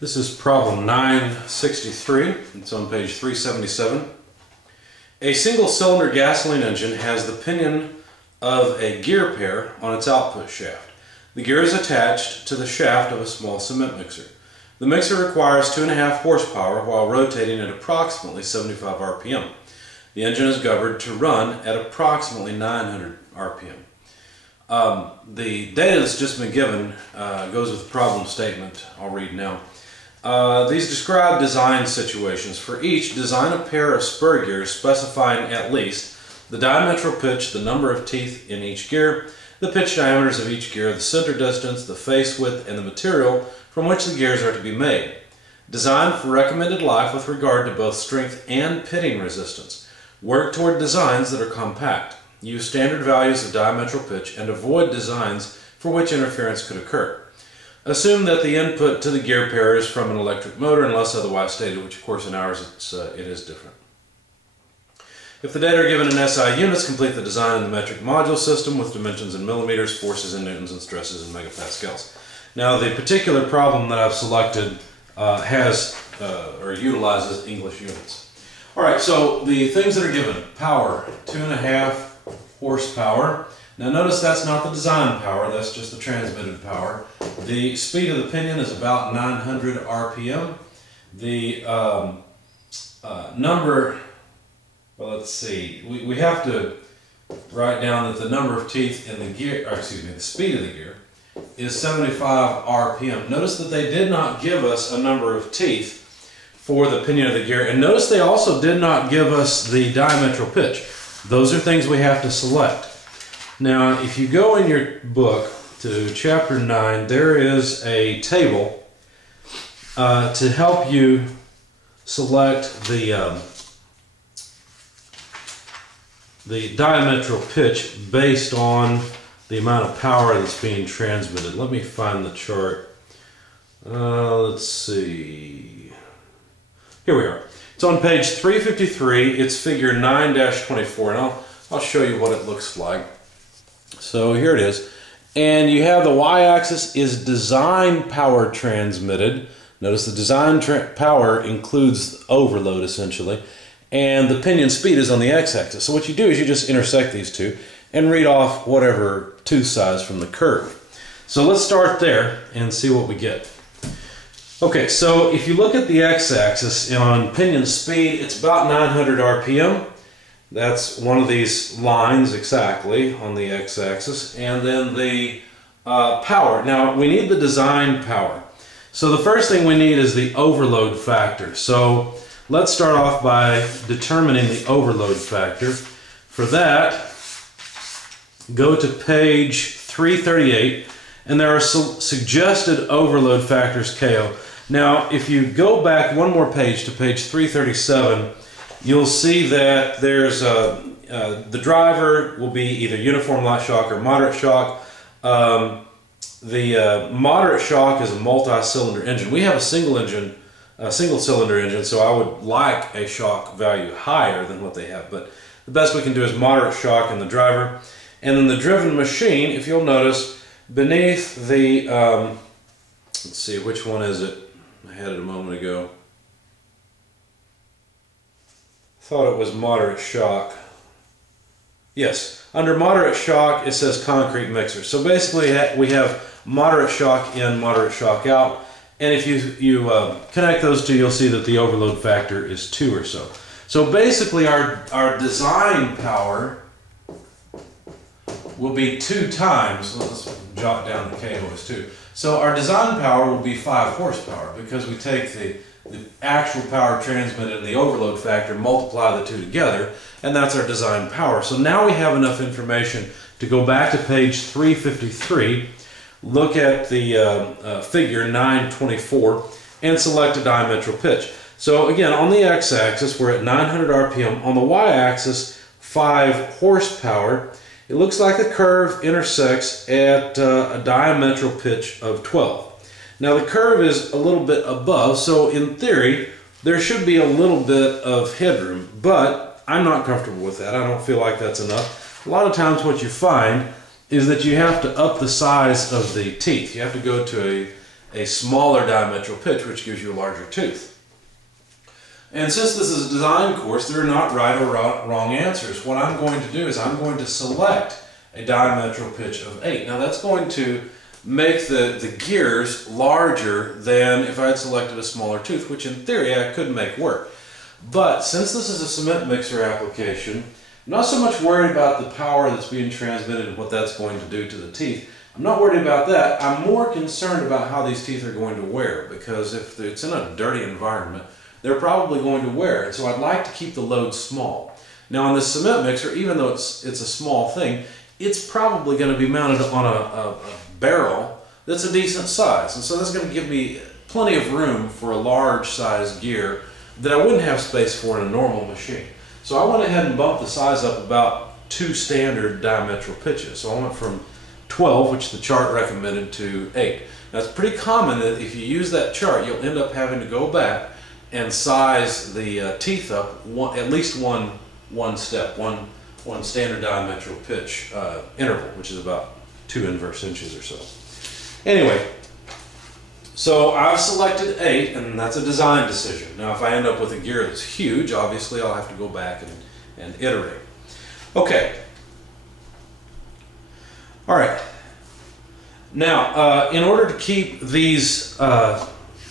This is problem 963. It's on page 377. A single-cylinder gasoline engine has the pinion of a gear pair on its output shaft. The gear is attached to the shaft of a small cement mixer. The mixer requires 2.5 horsepower while rotating at approximately 75 RPM. The engine is governed to run at approximately 900 RPM. The data that's just been given goes with the problem statement I'll read now. These describe design situations. For each, design a pair of spur gears specifying at least the diametral pitch, the number of teeth in each gear, the pitch diameters of each gear, the center distance, the face width, and the material from which the gears are to be made. Design for recommended life with regard to both strength and pitting resistance. Work toward designs that are compact. Use standard values of diametral pitch and avoid designs for which interference could occur. Assume that the input to the gear pair is from an electric motor unless otherwise stated, which of course in ours it is different. If the data are given in SI units, complete the design in the metric module system with dimensions in millimeters, forces in newtons, and stresses in megapascals. Now the particular problem that I've selected utilizes English units. Alright, so the things that are given: power, 2.5 horsepower. Now notice that's not the design power, that's just the transmitted power. The speed of the pinion is about 900 RPM. The number, well, let's see, we have to write down that the number of teeth in the gear, or excuse me, the speed of the gear is 75 RPM. Notice that they did not give us a number of teeth for the pinion of the gear, and notice they also did not give us the diametral pitch. Those are things we have to select. Now, if you go in your book to chapter 9, there is a table to help you select the diametral pitch based on the amount of power that's being transmitted. Let me find the chart. Let's see. Here we are. It's on page 353. It's figure 9-24, and I'll show you what it looks like. So here it is. And you have the y-axis is design power transmitted. Notice the design power includes overload essentially. And the pinion speed is on the x-axis. So what you do is you just intersect these two and read off whatever tooth size from the curve. So let's start there and see what we get. Okay, so if you look at the x-axis on pinion speed, it's about 900 RPM. That's one of these lines exactly on the x-axis. And then the power. Now, we need the design power. So the first thing we need is the overload factor. So let's start off by determining the overload factor. For that, go to page 338, and there are suggested overload factors KO. Now, if you go back one more page to page 337, you'll see that there's the driver will be either uniform light shock or moderate shock. The moderate shock is a multi-cylinder engine. We have a single-cylinder engine, so I would like a shock value higher than what they have. But the best we can do is moderate shock in the driver. And then the driven machine, if you'll notice, beneath the, let's see, which one is it? I had it a moment ago. Thought it was moderate shock. Yes, under moderate shock it says concrete mixer. So basically we have moderate shock in, moderate shock out, and if you connect those two, you'll see that the overload factor is 2 or so. So basically our design power will be 2 times, let's jot down the KO as 2. So our design power will be 5 horsepower because we take the actual power transmitted and the overload factor, multiply the two together, and that's our design power. So now we have enough information to go back to page 353, look at the figure 924, and select a diametral pitch. So again, on the x-axis, we're at 900 RPM. On the y-axis, 5 horsepower. It looks like the curve intersects at a diametral pitch of 12. Now the curve is a little bit above, so in theory there should be a little bit of headroom, but I'm not comfortable with that. I don't feel like that's enough. A lot of times what you find is that you have to up the size of the teeth. You have to go to a smaller diametral pitch, which gives you a larger tooth. And since this is a design course, there are not right or wrong answers. What I'm going to do is I'm going to select a diametral pitch of 8. Now that's going to make the gears larger than if I had selected a smaller tooth, which in theory I could make work. But since this is a cement mixer application, I'm not so much worried about the power that's being transmitted and what that's going to do to the teeth. I'm not worried about that. I'm more concerned about how these teeth are going to wear, because if it's in a dirty environment, they're probably going to wear it. So I'd like to keep the load small. Now on this cement mixer, even though it's a small thing, it's probably going to be mounted on a barrel that's a decent size. And so that's going to give me plenty of room for a large size gear that I wouldn't have space for in a normal machine. So I went ahead and bumped the size up about 2 standard diametral pitches. So I went from 12, which the chart recommended, to 8. Now it's pretty common that if you use that chart, you'll end up having to go back and size the teeth up at least one step, one standard diametral pitch interval, which is about 2 inverse inches or so. Anyway, so I've selected 8, and that's a design decision. Now if I end up with a gear that's huge, obviously I'll have to go back and iterate. Okay. All right. Now, in order to keep these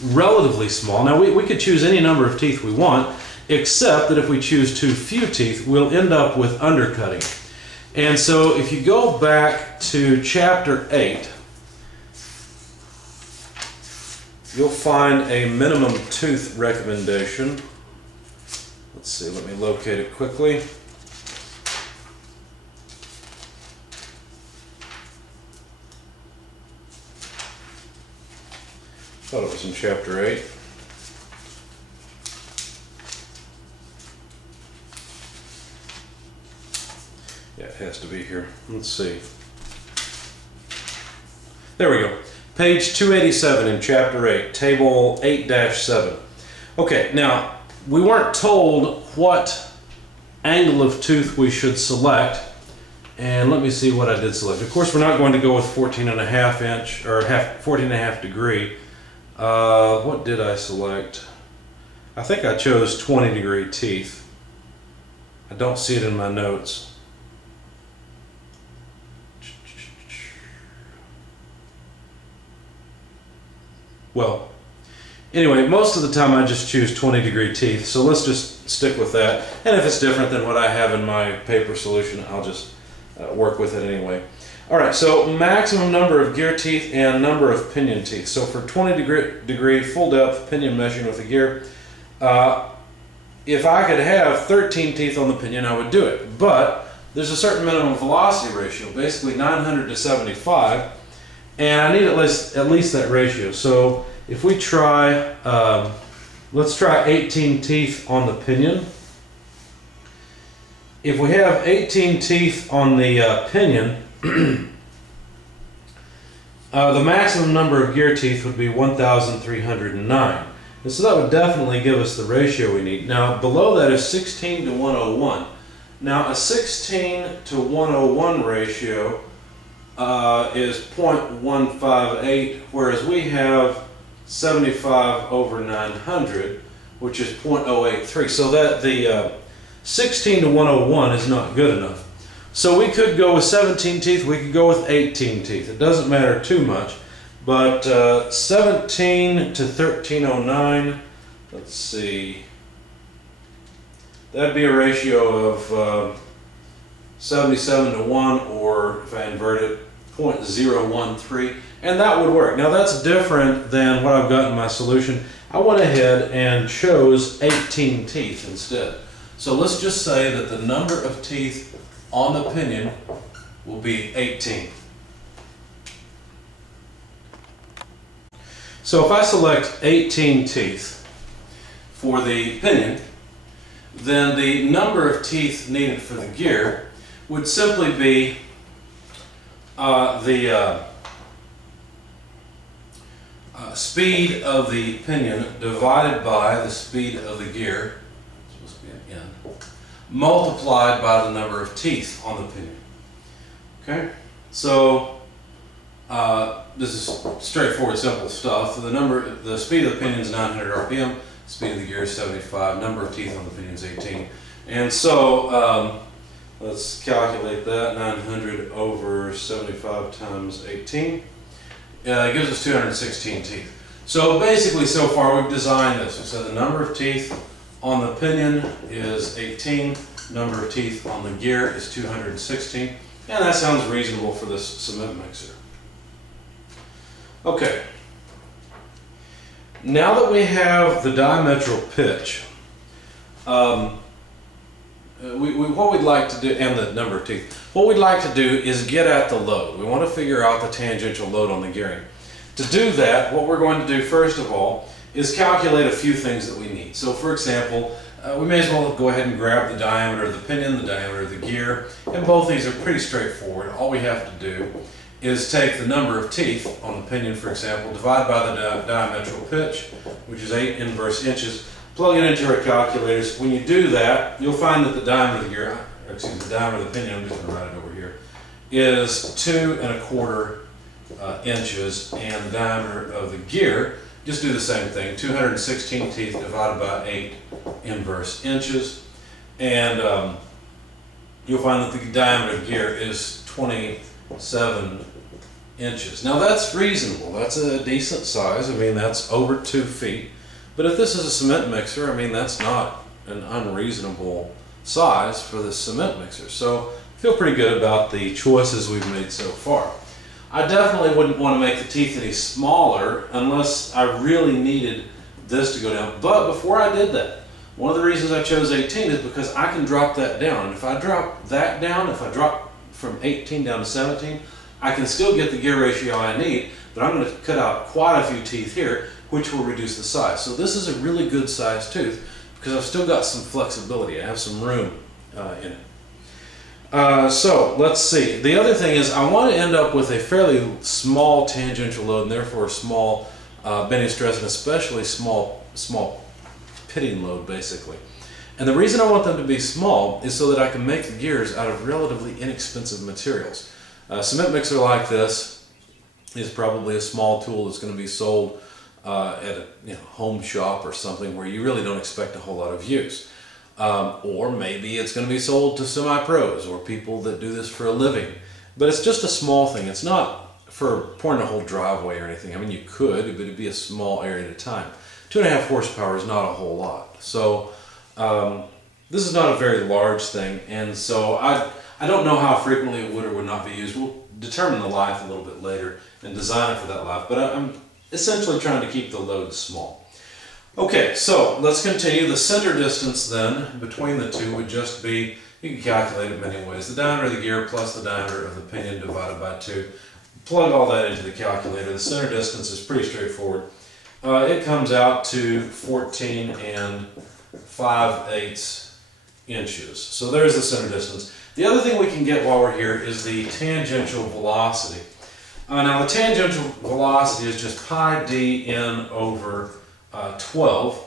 relatively small, now we could choose any number of teeth we want, except that if we choose too few teeth, we'll end up with undercutting. And so if you go back to chapter 8, you'll find a minimum tooth recommendation. Let's see, let me locate it quickly. Thought it was in chapter 8. Yeah, it has to be here. Let's see. There we go. Page 287 in chapter 8, table 8-7. Okay, now we weren't told what angle of tooth we should select, and let me see what I did select. Of course, we're not going to go with 14.5 inch or 14.5 degree. What did I select? I think I chose 20 degree teeth. I don't see it in my notes. Well, anyway, most of the time I just choose 20 degree teeth, so let's just stick with that. And if it's different than what I have in my paper solution, I'll just work with it anyway. Alright, so maximum number of gear teeth and number of pinion teeth. So for 20 degree full depth pinion meshing with a gear, if I could have 13 teeth on the pinion, I would do it. But there's a certain minimum velocity ratio, basically 900 to 75, and I need at least that ratio. So if we try, let's try 18 teeth on the pinion. If we have 18 teeth on the pinion, the maximum number of gear teeth would be 1,309. And so that would definitely give us the ratio we need. Now below that is 16 to 101. Now a 16 to 101 ratio is 0.158, whereas we have 75 over 900, which is 0.083. So that the 16 to 101 is not good enough. So we could go with 17 teeth, we could go with 18 teeth. It doesn't matter too much. But 17 to 1309, let's see, that'd be a ratio of 77 to 1, or if I invert it, 0.013, and that would work. Now that's different than what I've got in my solution. I went ahead and chose 18 teeth instead. So let's just say that the number of teeth on the pinion will be 18. So if I select 18 teeth for the pinion, then the number of teeth needed for the gear would simply be the speed of the pinion divided by the speed of the gear, it's supposed to be an N, multiplied by the number of teeth on the pinion. Okay, so This is straightforward, simple stuff. The speed of the pinion is 900 RPM, speed of the gear is 75, number of teeth on the pinion is 18. And so let's calculate that. 900 over 75 times 18. It gives us 216 teeth. So basically, so far we've designed this. We said the number of teeth on the pinion is 18, number of teeth on the gear is 216, and that sounds reasonable for this cement mixer. Okay, now that we have the diametral pitch, what we'd like to do, and the number of teeth, what we'd like to do is get at the load. We want to figure out the tangential load on the gearing. To do that, what we're going to do first of all is calculate a few things that we need. So for example, we may as well go ahead and grab the diameter of the pinion, the diameter of the gear, and both these are pretty straightforward. All we have to do is take the number of teeth on the pinion, for example, divide by the diametral pitch, which is 8 inverse inches, plug it into our calculators. When you do that, you'll find that the diameter of the gear, the diameter of the pinion, I'm just going to write it over here, is 2 1/4 inches, and the diameter of the gear, just do the same thing, 216 teeth divided by 8 inverse inches, and you'll find that the diameter of the gear is 27 inches. Now that's reasonable, that's a decent size, I mean that's over 2 feet, but if this is a cement mixer, I mean that's not an unreasonable size for this cement mixer, so I feel pretty good about the choices we've made so far. I definitely wouldn't want to make the teeth any smaller unless I really needed this to go down. But before I did that, one of the reasons I chose 18 is because I can drop that down. And if I drop that down, if I drop from 18 down to 17, I can still get the gear ratio I need, but I'm going to cut out quite a few teeth here, which will reduce the size. So this is a really good size tooth because I've still got some flexibility. I have some room in it. So let's see. The other thing is I want to end up with a fairly small tangential load and therefore a small bending stress and especially small pitting load basically. And the reason I want them to be small is so that I can make the gears out of relatively inexpensive materials. A cement mixer like this is probably a small tool that's going to be sold at a home shop or something where you really don't expect a whole lot of use. Or maybe it's going to be sold to semi-pros or people that do this for a living. But it's just a small thing. It's not for pouring a whole driveway or anything. I mean, you could, but it'd be a small area at a time. 2.5 horsepower is not a whole lot. So this is not a very large thing. And so I don't know how frequently it would or would not be used. We'll determine the life a little bit later and design it for that life. But I'm essentially trying to keep the load small. Okay, so let's continue. The center distance then between the two would just be, you can calculate it many ways, the diameter of the gear plus the diameter of the pinion divided by 2. Plug all that into the calculator. The center distance is pretty straightforward. It comes out to 14 5/8 inches. So there's the center distance. The other thing we can get while we're here is the tangential velocity. Now the tangential velocity is just pi d n over 12,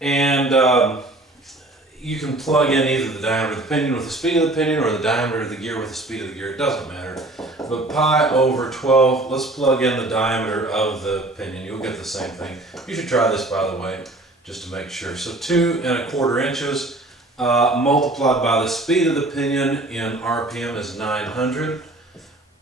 and you can plug in either the diameter of the pinion with the speed of the pinion or the diameter of the gear with the speed of the gear. It doesn't matter. But pi over 12, let's plug in the diameter of the pinion. You'll get the same thing. You should try this, by the way, just to make sure. So 2 1/4 inches multiplied by the speed of the pinion in RPM is 900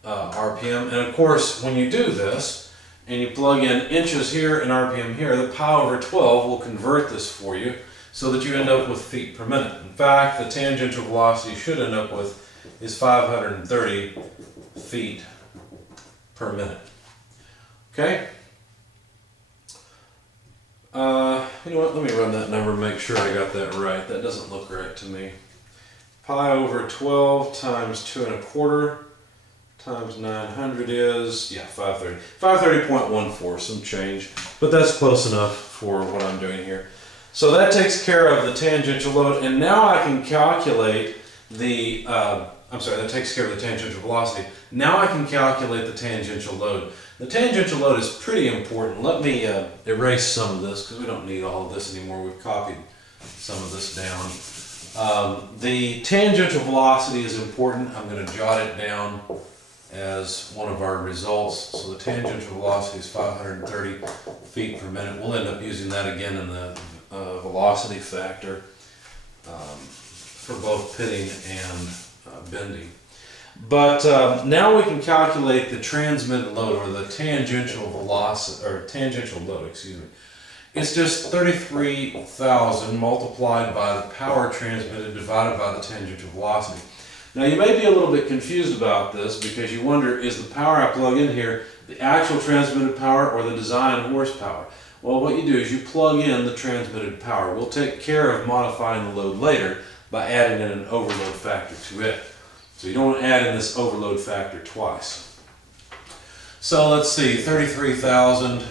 RPM. And of course, when you do this, and you plug in inches here and RPM here, the pi over 12 will convert this for you so that you end up with feet per minute. In fact, the tangential velocity you should end up with is 530 feet per minute. Okay? You know what, let me run that number and make sure I got that right. That doesn't look right to me. Pi over 12 times 2 1/4 times 900 is, yeah, 530. 530.14, some change, but that's close enough for what I'm doing here. So that takes care of the tangential load, and now I can calculate the, that takes care of the tangential velocity. Now I can calculate the tangential load. The tangential load is pretty important. Let me erase some of this because we don't need all of this anymore. We've copied some of this down. The tangential velocity is important. I'm going to jot it down as one of our results. So the tangential velocity is 530 feet per minute. We'll end up using that again in the velocity factor for both pitting and bending. But now we can calculate the transmitted load, or the tangential velocity, or tangential load, excuse me. It's just 33,000 multiplied by the power transmitted divided by the tangential velocity. Now you may be a little bit confused about this because you wonder, is the power I plug in here the actual transmitted power or the design horsepower? Well, what you do is you plug in the transmitted power. We'll take care of modifying the load later by adding in an overload factor to it. So you don't want to add in this overload factor twice. So let's see, 33,000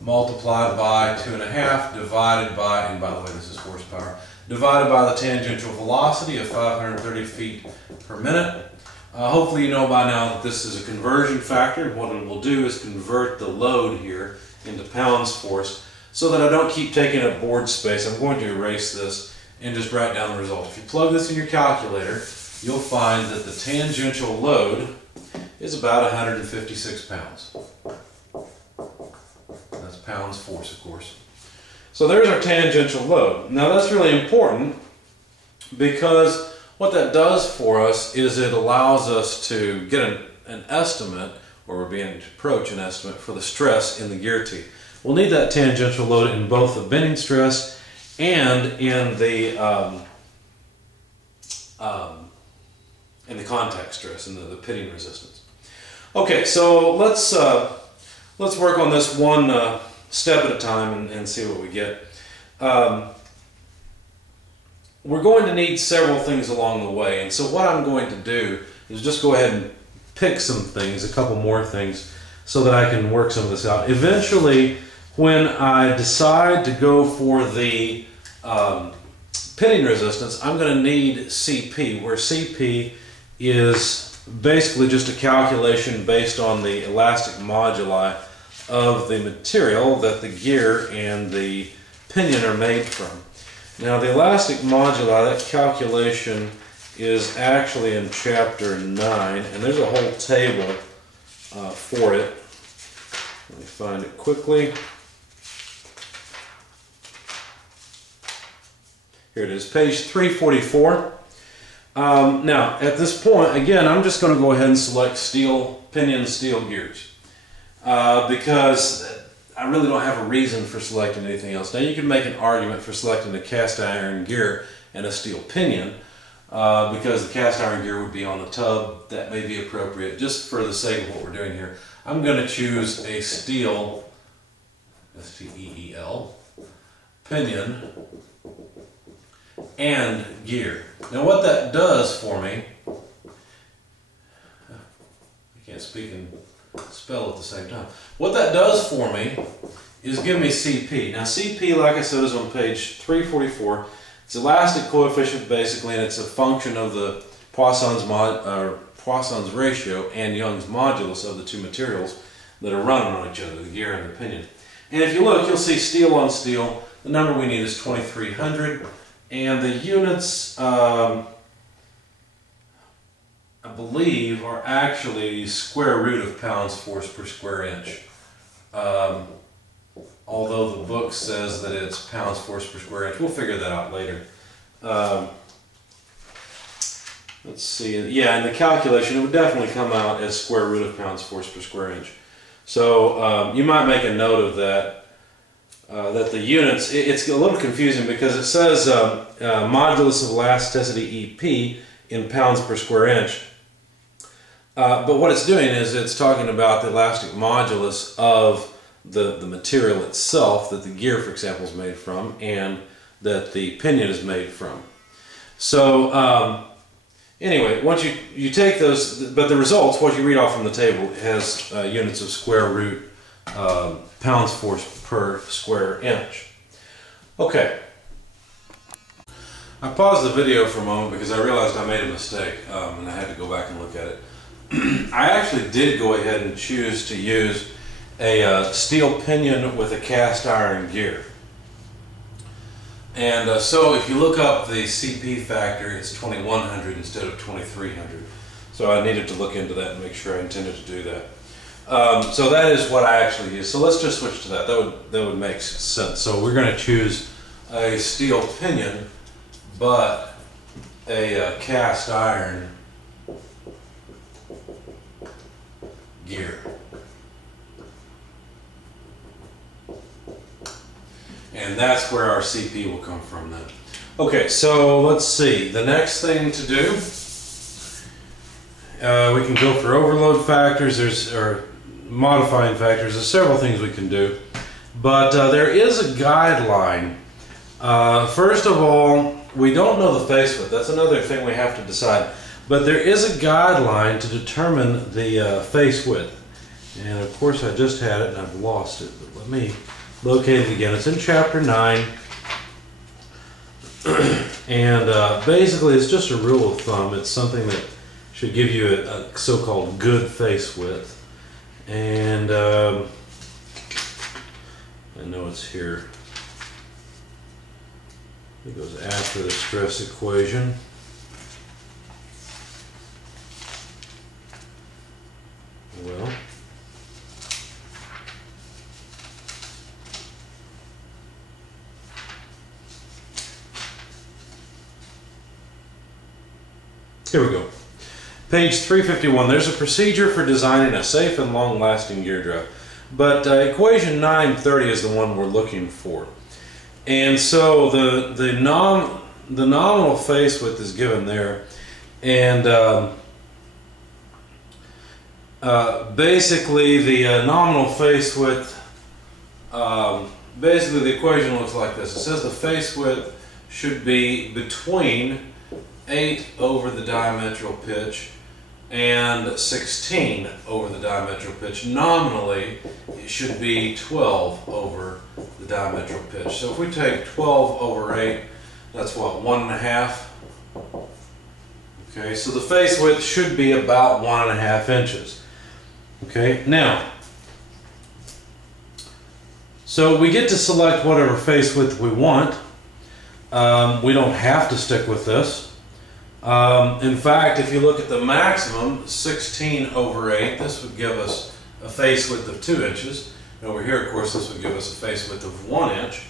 multiplied by 2.5 divided by, and by the way this is horsepower, divided by the tangential velocity of 530 feet per minute. Hopefully you know by now that this is a conversion factor. What it will do is convert the load here into pounds force so that I don't keep taking up board space. I'm going to erase this and just write down the result. If you plug this in your calculator, you'll find that the tangential load is about 156 pounds. That's pounds force, of course. So there's our tangential load. Now that's really important because what that does for us is it allows us to get an estimate, or we're beginning to approach an estimate, for the stress in the gear teeth. We'll need that tangential load in both the bending stress and in the contact stress, and the pitting resistance. Okay, so let's work on this one step at a time and see what we get. We're going to need several things along the way, and so what I'm going to do is just go ahead and pick some things, a couple more things, so that I can work some of this out. Eventually, when I decide to go for the pitting resistance, I'm going to need CP, where CP is basically just a calculation based on the elastic moduli of the material that the gear and the pinion are made from. Now the elastic moduli, that calculation is actually in chapter 9, and there's a whole table for it. Let me find it quickly. Here it is, page 344. Now, at this point, again, I'm just going to go ahead and select pinion steel gears because I really don't have a reason for selecting anything else. Now, you can make an argument for selecting a cast iron gear and a steel pinion because the cast iron gear would be on the tub. That may be appropriate. Just for the sake of what we're doing here, I'm going to choose a steel, S-T-E-E-L, pinion and gear. Now what that does for me, I can't speak and spell at the same time. What that does for me is give me CP. Now CP, like I said, is on page 344. It's elastic coefficient basically, and it's a function of the Poisson's ratio and Young's modulus of the two materials that are running on each other, the gear and the pinion. And if you look, you'll see steel on steel. The number we need is 2300. And the units, I believe, are actually square root of pounds force per square inch. Although the book says that it's pounds force per square inch. We'll figure that out later. Let's see. Yeah, in the calculation, it would definitely come out as square root of pounds force per square inch. So you might make a note of that. That the units, it's a little confusing because it says modulus of elasticity EP in pounds per square inch. But what it's doing is it's talking about the elastic modulus of the material itself that the gear, for example, is made from and that the pinion is made from. So anyway, once you take those, but the results, what you read off from the table, has units of square root pounds force per square inch. Okay. I paused the video for a moment because I realized I made a mistake and I had to go back and look at it. I actually did go ahead and choose to use a steel pinion with a cast iron gear. And so if you look up the CP factor, it's 2100 instead of 2300. So I needed to look into that and make sure I intended to do that. So that is what I actually use. So let's just switch to that. That would make sense. So we're going to choose a steel pinion, but a cast iron gear. And that's where our CP will come from then. Okay, so let's see. The next thing to do, we can go for overload factors, or modifying factors. There's several things we can do. But there is a guideline. First of all, we don't know the face width. That's another thing we have to decide. But there is a guideline to determine the face width. And of course I just had it and I've lost it. But let me locate it again. It's in Chapter 9. And basically it's just a rule of thumb. It's something that should give you a so-called good face width. And I know it's here. It goes after the stress equation. Well, here we go. Page 351. There's a procedure for designing a safe and long-lasting gear drive. But equation 930 is the one we're looking for. And so the nominal face width is given there. And basically the nominal face width, basically the equation looks like this. It says the face width should be between 8 over the diametral pitch and 16 over the diametral pitch. Nominally, it should be 12 over the diametral pitch. So if we take 12 over 8, that's what, 1.5? Okay, so the face width should be about 1.5 inches. Okay, now, so we get to select whatever face width we want. We don't have to stick with this. In fact, if you look at the maximum, 16 over 8, this would give us a face width of 2 inches. And over here, of course, this would give us a face width of 1 inch.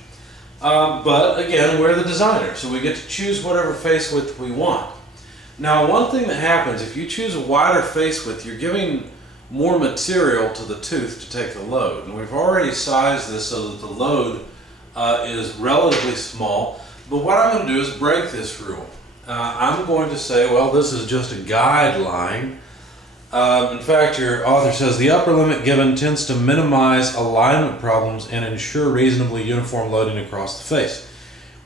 But again, we're the designer, so we get to choose whatever face width we want. Now, one thing that happens, if you choose a wider face width, you're giving more material to the tooth to take the load. And we've already sized this so that the load is relatively small. But what I'm going to do is break this rule. I'm going to say, well, this is just a guideline. In fact, your author says the upper limit given tends to minimize alignment problems and ensure reasonably uniform loading across the face.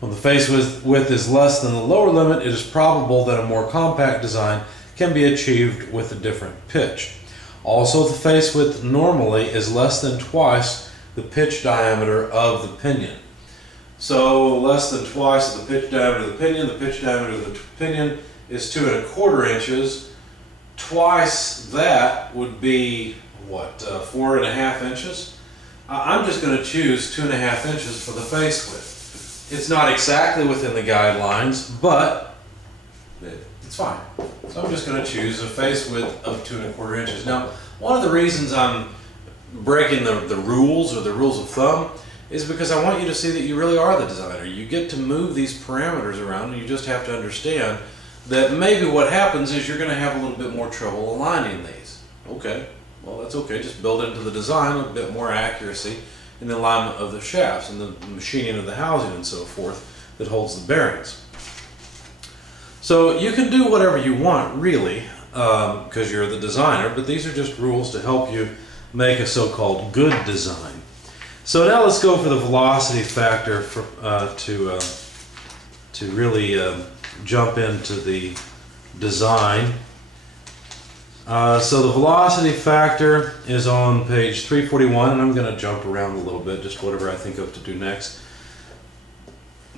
When the face width is less than the lower limit, it is probable that a more compact design can be achieved with a different pitch. Also, the face width normally is less than twice the pitch diameter of the pinion. So less than twice the pitch diameter of the pinion. The pitch diameter of the pinion is 2¼ inches. Twice that would be, what, 4.5 inches? I'm just going to choose 2.5 inches for the face width. It's not exactly within the guidelines, but it's fine. So I'm just going to choose a face width of 2¼ inches. Now, one of the reasons I'm breaking the rules or the rules of thumb is because I want you to see that you really are the designer. You get to move these parameters around, and you just have to understand that maybe what happens is you're going to have a little bit more trouble aligning these. Okay, well that's okay. Just build into the design a bit more accuracy in the alignment of the shafts and the machining of the housing and so forth that holds the bearings. So you can do whatever you want, really, because you're the designer, but these are just rules to help you make a so-called good design. So now let's go for the velocity factor to really jump into the design. So the velocity factor is on page 341, and I'm going to jump around a little bit, just whatever I think of to do next.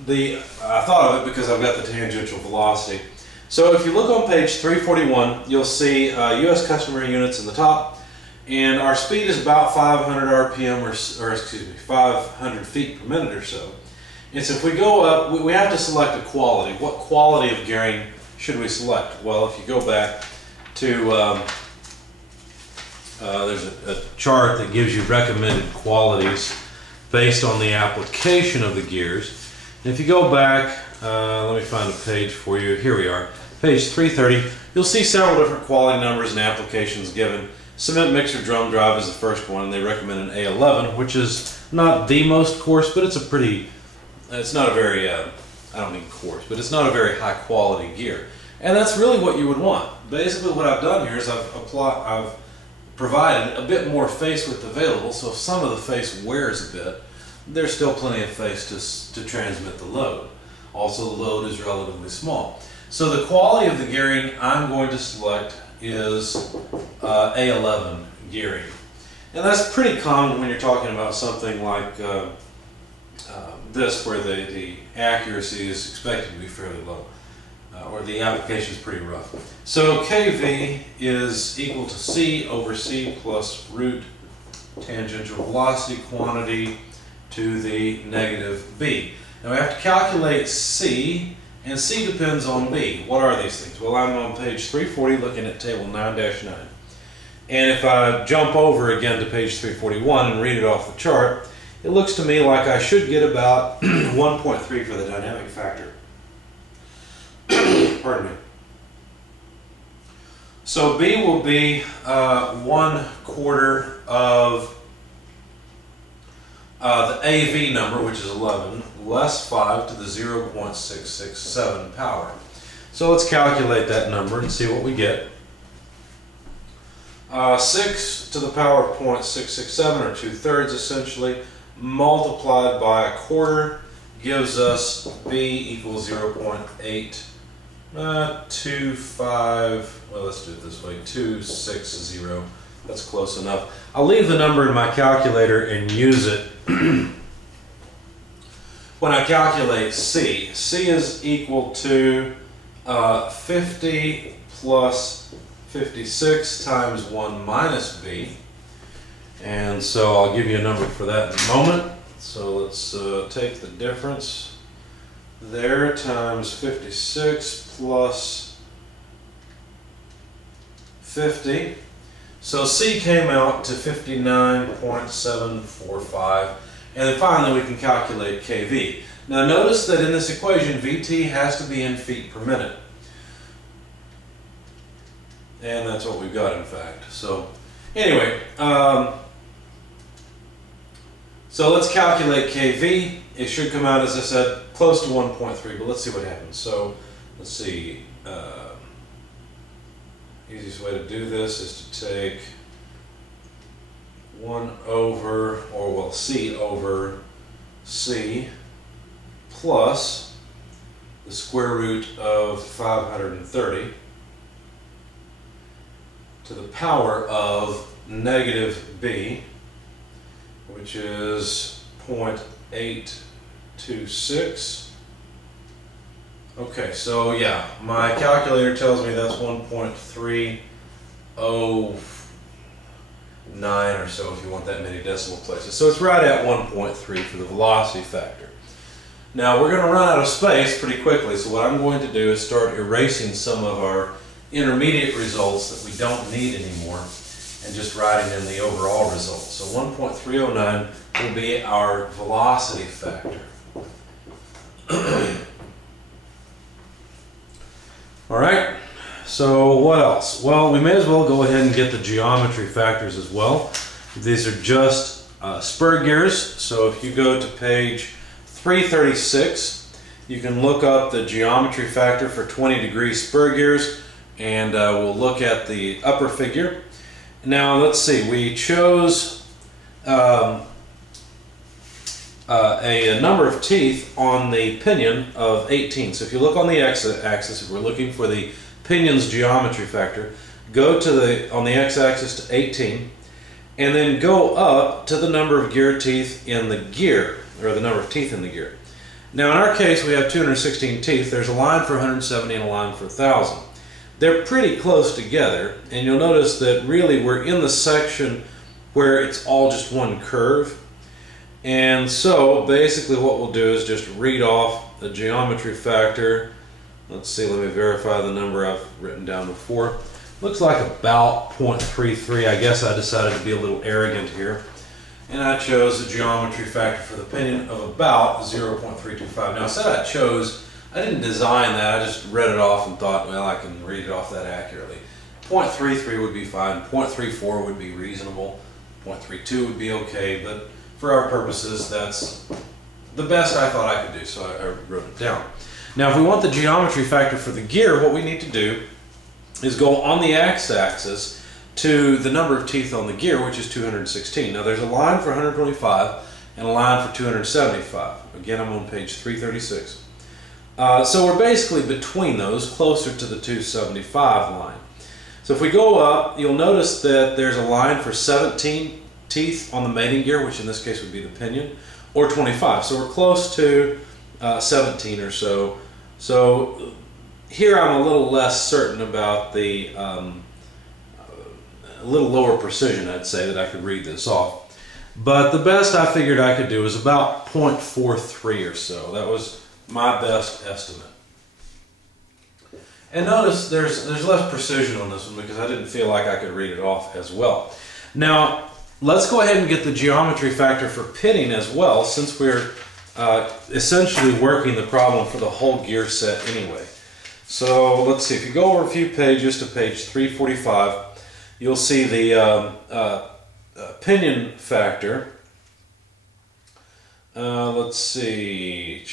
I thought of it because I've got the tangential velocity. So if you look on page 341, you'll see US customary units in the top, and our speed is about 500 RPM, or excuse me, 500 feet per minute or so. And so if we go up, we have to select a quality. What quality of gearing should we select? Well, if you go back to there's a chart that gives you recommended qualities based on the application of the gears. And if you go back, let me find a page for you. Here we are, page 330. You'll see several different quality numbers and applications given. Cement mixer drum drive is the first one, and they recommend an A11, which is not the most coarse, but it's a pretty, it's not a very, I don't mean coarse, but it's not a very high quality gear. And that's really what you would want. Basically what I've done here is I've provided a bit more face width available, so if some of the face wears a bit, there's still plenty of face to transmit the load. Also, the load is relatively small. So the quality of the gearing I'm going to select is A11 gearing. And that's pretty common when you're talking about something like this, where the accuracy is expected to be fairly low, or the application is pretty rough. So KV is equal to C over C plus root tangential velocity quantity to the negative B. Now we have to calculate C, and C depends on B. What are these things? Well, I'm on page 340 looking at table 9-9. And if I jump over again to page 341 and read it off the chart, it looks to me like I should get about 1.3 for the dynamic factor. Pardon me. So B will be 1/4 of the AV number, which is 11, less 5 to the 0.667 power. So let's calculate that number and see what we get. 6 to the power of 0.667, or 2/3 essentially, multiplied by 1/4 gives us B equals 0.825, well, let's do it this way, 260. That's close enough. I'll leave the number in my calculator and use it when I calculate C. C is equal to 50 plus 56 times 1 minus B. And so I'll give you a number for that in a moment. So let's take the difference there times 56 plus 50. So C came out to 59.745, and then finally we can calculate KV. Now notice that in this equation VT has to be in feet per minute. And that's what we've got, in fact. So anyway, so let's calculate KV. It should come out, as I said, close to 1.3, but let's see what happens. So let's see. Easiest way to do this is to take 1 over, or well, C over C plus the square root of 530 to the power of negative B, which is 0.826. Okay, so yeah, my calculator tells me that's 1.309 or so, if you want that many decimal places. So it's right at 1.3 for the velocity factor. Now we're going to run out of space pretty quickly, so what I'm going to do is start erasing some of our intermediate results that we don't need anymore and just writing in the overall result. So 1.309 will be our velocity factor. Alright, so what else? Well, we may as well go ahead and get the geometry factors as well. These are just spur gears, so if you go to page 336, you can look up the geometry factor for 20-degree spur gears, and we'll look at the upper figure. Now let's see, we chose a number of teeth on the pinion of 18. So if you look on the x-axis, if we're looking for the pinion's geometry factor, go to on the x-axis to 18, and then go up to the number of gear teeth in the gear, or the number of teeth in the gear. Now in our case we have 216 teeth. There's a line for 170 and a line for 1,000. They're pretty close together, and you'll notice that really we're in the section where it's all just one curve. And so basically what we'll do is just read off the geometry factor. Let's see, let me verify the number I've written down before. looks like about 0.33. I guess I decided to be a little arrogant here, and I chose a geometry factor for the pinion of about 0.325. Now I said I didn't design that, I just read it off and thought, well, I can read it off that accurately. 0.33 would be fine, 0.34 would be reasonable, 0.32 would be okay, but for our purposes, that's the best I thought I could do, so I wrote it down. Now, if we want the geometry factor for the gear, what we need to do is go on the x-axis to the number of teeth on the gear, which is 216. Now, there's a line for 125 and a line for 275. Again, I'm on page 336. So we're basically between those, closer to the 275 line. So if we go up, you'll notice that there's a line for 17 teeth on the mating gear, which in this case would be the pinion, or 25. So we're close to 17 or so. So here I'm a little less certain about the, a little lower precision, I'd say, that I could read this off. But the best I figured I could do is about 0.43 or so. That was my best estimate. And notice there's less precision on this one because I didn't feel like I could read it off as well. Now, let's go ahead and get the geometry factor for pitting as well, since we're essentially working the problem for the whole gear set anyway. So let's see, if you go over a few pages to page 345, you'll see the pinion factor. Let's see.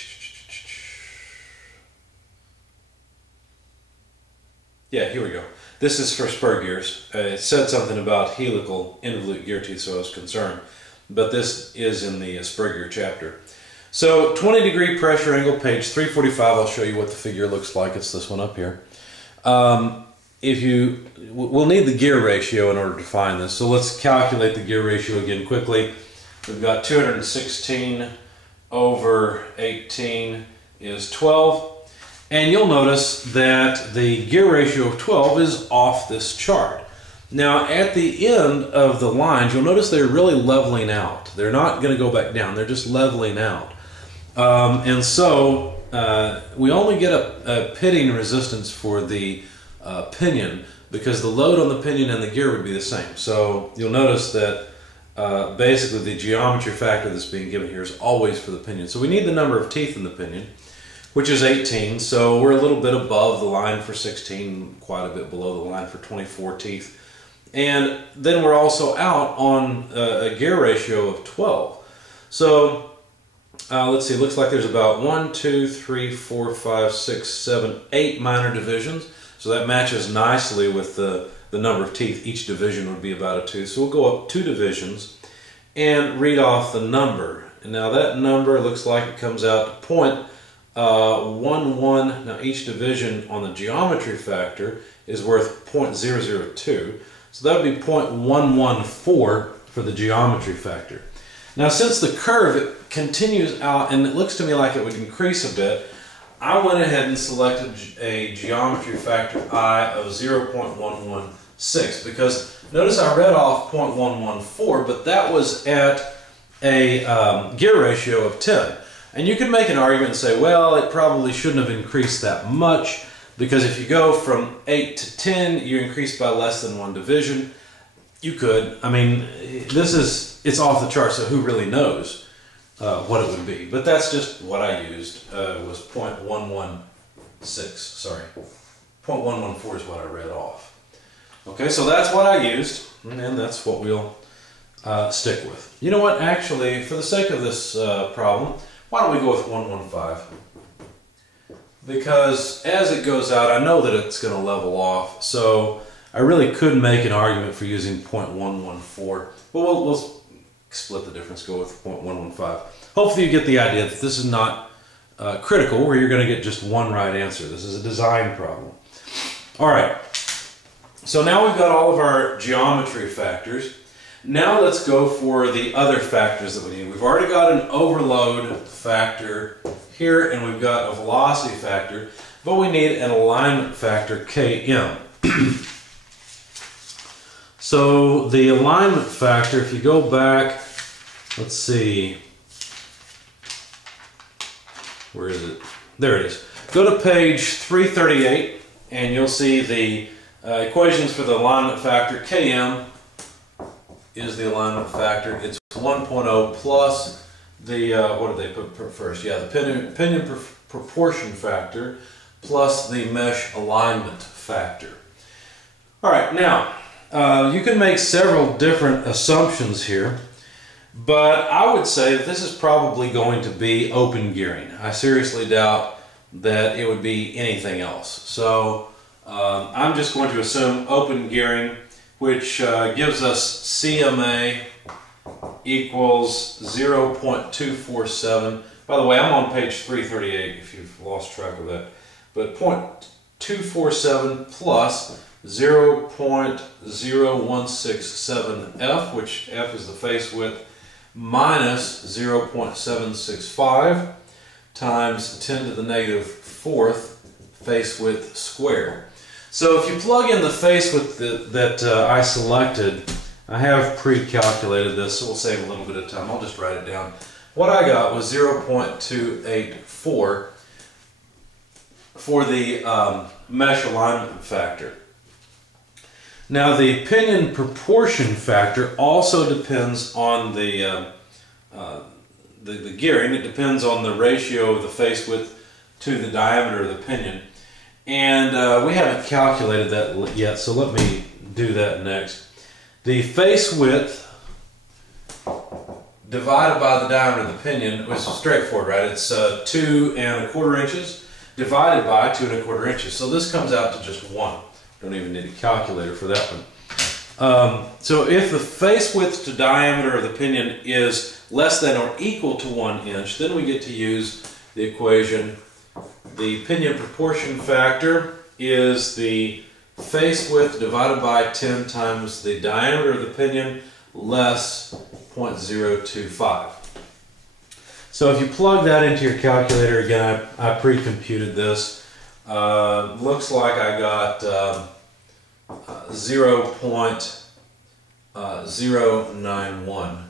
Yeah, here we go. This is for spur gears. It said something about helical involute gear teeth, so I was concerned. But this is in the spur gear chapter. So 20-degree pressure angle, page 345. I'll show you what the figure looks like. It's this one up here. We'll need the gear ratio in order to find this. So let's calculate the gear ratio again quickly. We've got 216 over 18 is 12. And you'll notice that the gear ratio of 12 is off this chart. Now, at the end of the lines, you'll notice they're really leveling out. They're not going to go back down. They're just leveling out. And so we only get a pitting resistance for the pinion because the load on the pinion and the gear would be the same. So you'll notice that basically the geometry factor that's being given here is always for the pinion. So we need the number of teeth in the pinion, which is 18, so we're a little bit above the line for 16, quite a bit below the line for 24 teeth. And then we're also out on a gear ratio of 12. So let's see, it looks like there's about 1, 2, 3, 4, 5, 6, 7, 8 minor divisions. So that matches nicely with the number of teeth. Each division would be about a tooth. So we'll go up 2 divisions and read off the number. And now that number looks like it comes out to 0.11. Now each division on the geometry factor is worth 0.002. So that would be 0.114 for the geometry factor. Now since the curve it continues out and it looks to me like it would increase a bit, I went ahead and selected a geometry factor I of 0.116 because notice I read off 0.114, but that was at a gear ratio of 10. And you could make an argument and say, well, it probably shouldn't have increased that much because if you go from 8 to 10, you increase by less than 1 division. You could. I mean, it's off the chart, so who really knows what it would be. But that's just what I used, was 0.116, sorry. 0.114 is what I read off. Okay, so that's what I used, and that's what we'll stick with. You know what, actually, for the sake of this problem, why don't we go with 115? Because as it goes out, I know that it's going to level off, so I really could make an argument for using 0.114. But we'll split the difference, go with 0.115. Hopefully you get the idea that this is not critical, where you're going to get just one right answer. This is a design problem. All right, so now we've got all of our geometry factors. Now let's go for the other factors that we need. We've already got an overload factor here, and we've got a velocity factor, but we need an alignment factor, Km. So the alignment factor, if you go back, let's see, where is it? There it is. Go to page 338, and you'll see the Equations for the alignment factor. Km is the alignment factor. It's 1.0 plus the, what did they put first? Yeah, the pinion proportion factor plus the mesh alignment factor. All right, now, you can make several different assumptions here, but I would say that this is probably going to be open gearing. I seriously doubt that it would be anything else. So I'm just going to assume open gearing, which gives us CMA equals 0.247. By the way, I'm on page 338 if you've lost track of that. But 0.247 plus 0.0167 F, which F is the face width, minus 0.765 times 10 to the negative fourth face width squared. So if you plug in the face width that I selected, I have pre-calculated this, so we'll save a little bit of time. I'll just write it down. What I got was 0.284 for the mesh alignment factor. Now the pinion proportion factor also depends on the gearing. It depends on the ratio of the face width to the diameter of the pinion. And we haven't calculated that yet, so let me do that next. The face width divided by the diameter of the pinion, which is straightforward, right? It's 2 1/4 inches divided by 2 1/4 inches. So this comes out to just 1. Don't even need a calculator for that one. So if the face width to diameter of the pinion is less than or equal to 1 inch, then we get to use the equation. The pinion proportion factor is the face width divided by 10 times the diameter of the pinion less 0.025. So if you plug that into your calculator, again, I pre-computed this. Looks like I got 0.091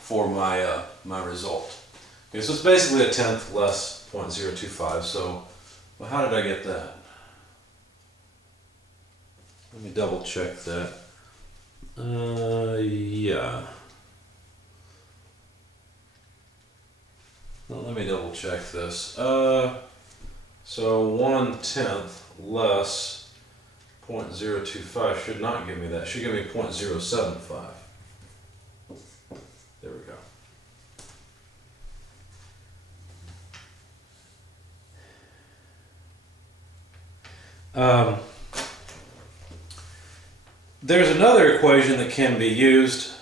for my result. Okay, so it's basically a tenth less 0.025. So, well, how did I get that? Let me double check that. Yeah. Well, let me double check this. So 1/10 less 0.025 should not give me that. It should give me 0.075. There we go. There's another equation that can be used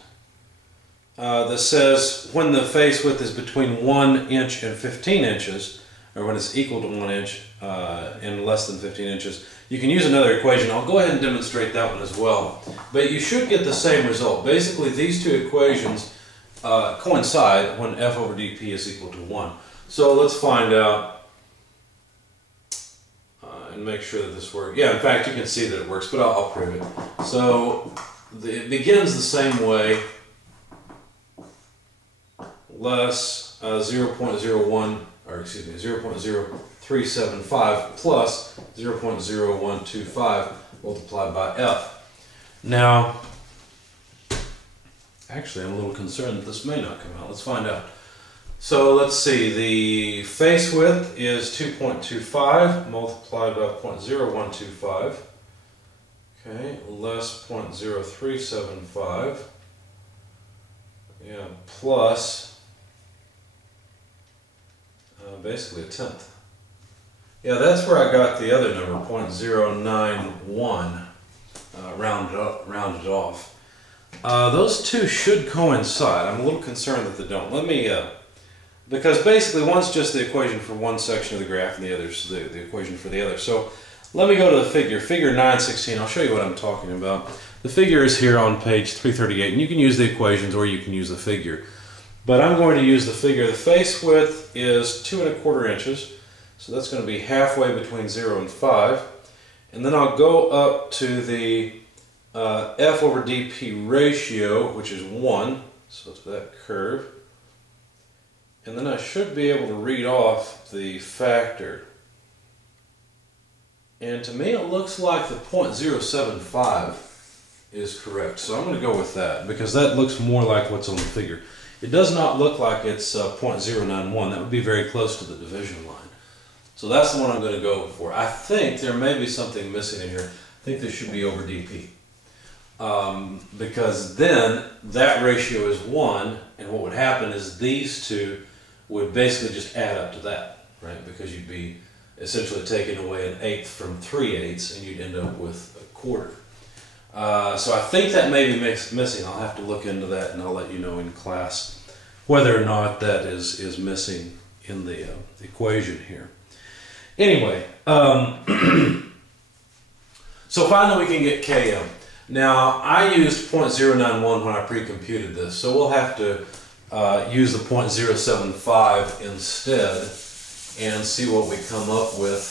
that says when the face width is between 1 inch and 15 inches, or when it's equal to 1 inch and less than 15 inches, you can use another equation. I'll go ahead and demonstrate that one as well. But you should get the same result. Basically, these two equations coincide when F over dP is equal to 1. So let's find out and make sure that this works. Yeah, in fact, you can see that it works, but I'll prove it. So it begins the same way. Less 0.01, or excuse me, 0.0375 plus 0.0125 multiplied by F. Now, actually, I'm a little concerned that this may not come out. Let's find out. So let's see, the face width is 2.25 multiplied by 0.0125. Okay, less 0.0375. Yeah, plus basically a tenth. Yeah, that's where I got the other number, 0.091, rounded off. Those two should coincide. I'm a little concerned that they don't. Let me, because basically one's just the equation for one section of the graph and the other's the equation for the other. So let me go to the figure, figure 916. I'll show you what I'm talking about. The figure is here on page 338, and you can use the equations or you can use the figure. But I'm going to use the figure. The face width is 2 1/4 inches, so that's going to be halfway between 0 and 5. And then I'll go up to the F over dP ratio, which is 1, so to that curve. And then I should be able to read off the factor. And to me it looks like the 0.075 is correct. So I'm going to go with that because that looks more like what's on the figure. It does not look like it's 0.091. That would be very close to the division line. So that's the one I'm going to go for. I think there may be something missing in here. I think this should be over dp. Because then that ratio is 1, and what would happen is these two would basically just add up to that, right? Because you'd be essentially taking away 1/8 from 3/8, and you'd end up with 1/4. So I think that may be missing. I'll have to look into that, and I'll let you know in class whether or not that is missing in the equation here. Anyway, so finally we can get Km. Now, I used 0.091 when I pre-computed this, so we'll have to use the 0.075 instead and see what we come up with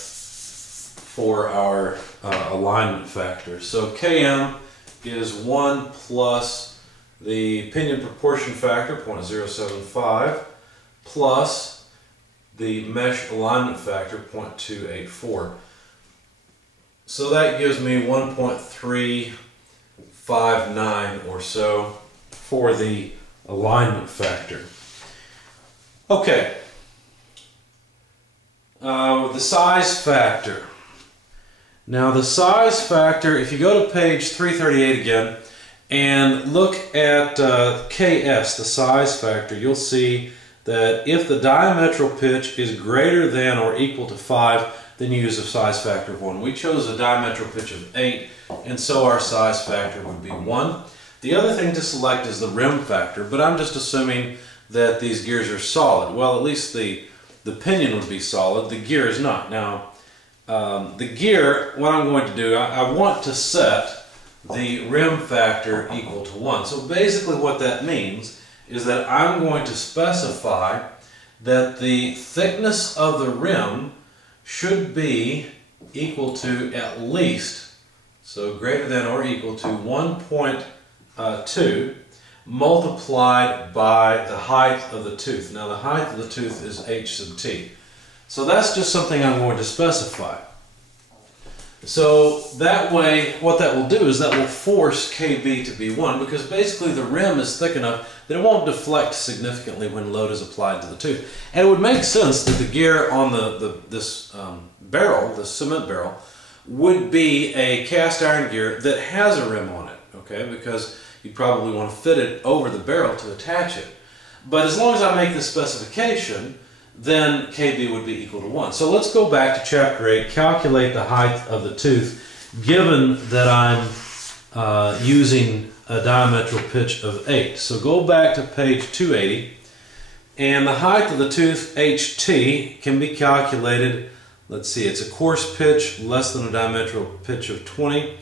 for our alignment factor. So Km is 1 plus the pinion proportion factor, 0.075, plus the mesh alignment factor, 0.284. So that gives me 1.359 or so for the alignment factor. Okay. The size factor. Now the size factor, if you go to page 338 again and look at Ks, the size factor, you'll see that if the diametral pitch is greater than or equal to 5, then you use a size factor of 1. We chose a diametral pitch of 8, and so our size factor would be 1. The other thing to select is the rim factor, but I'm just assuming that these gears are solid. Well, at least the pinion would be solid, the gear is not. Now, the gear, what I'm going to do, I want to set the rim factor equal to 1. So basically what that means is that I'm going to specify that the thickness of the rim should be equal to at least, so greater than or equal to 1.2 multiplied by the height of the tooth. Now the height of the tooth is h sub t. So that's just something I'm going to specify. So that way, what that will do is that will force KB to be 1, because basically the rim is thick enough that it won't deflect significantly when load is applied to the tooth. And it would make sense that the gear on this barrel, the cement barrel, would be a cast iron gear that has a rim on it, okay? Because you probably want to fit it over the barrel to attach it. But as long as I make this specification, then KB would be equal to 1. So let's go back to chapter 8, calculate the height of the tooth, given that I'm using a diametral pitch of 8. So go back to page 280, and the height of the tooth, HT, can be calculated. Let's see, it's a coarse pitch less than a diametral pitch of 20,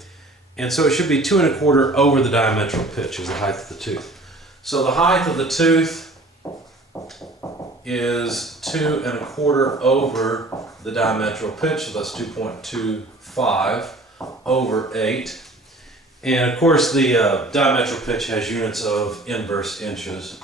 and so it should be 2 1/4 over the diametral pitch is the height of the tooth. So the height of the tooth is 2 1/4 over the diametral pitch, so that's 2.25 over 8. And of course the diametral pitch has units of inverse inches.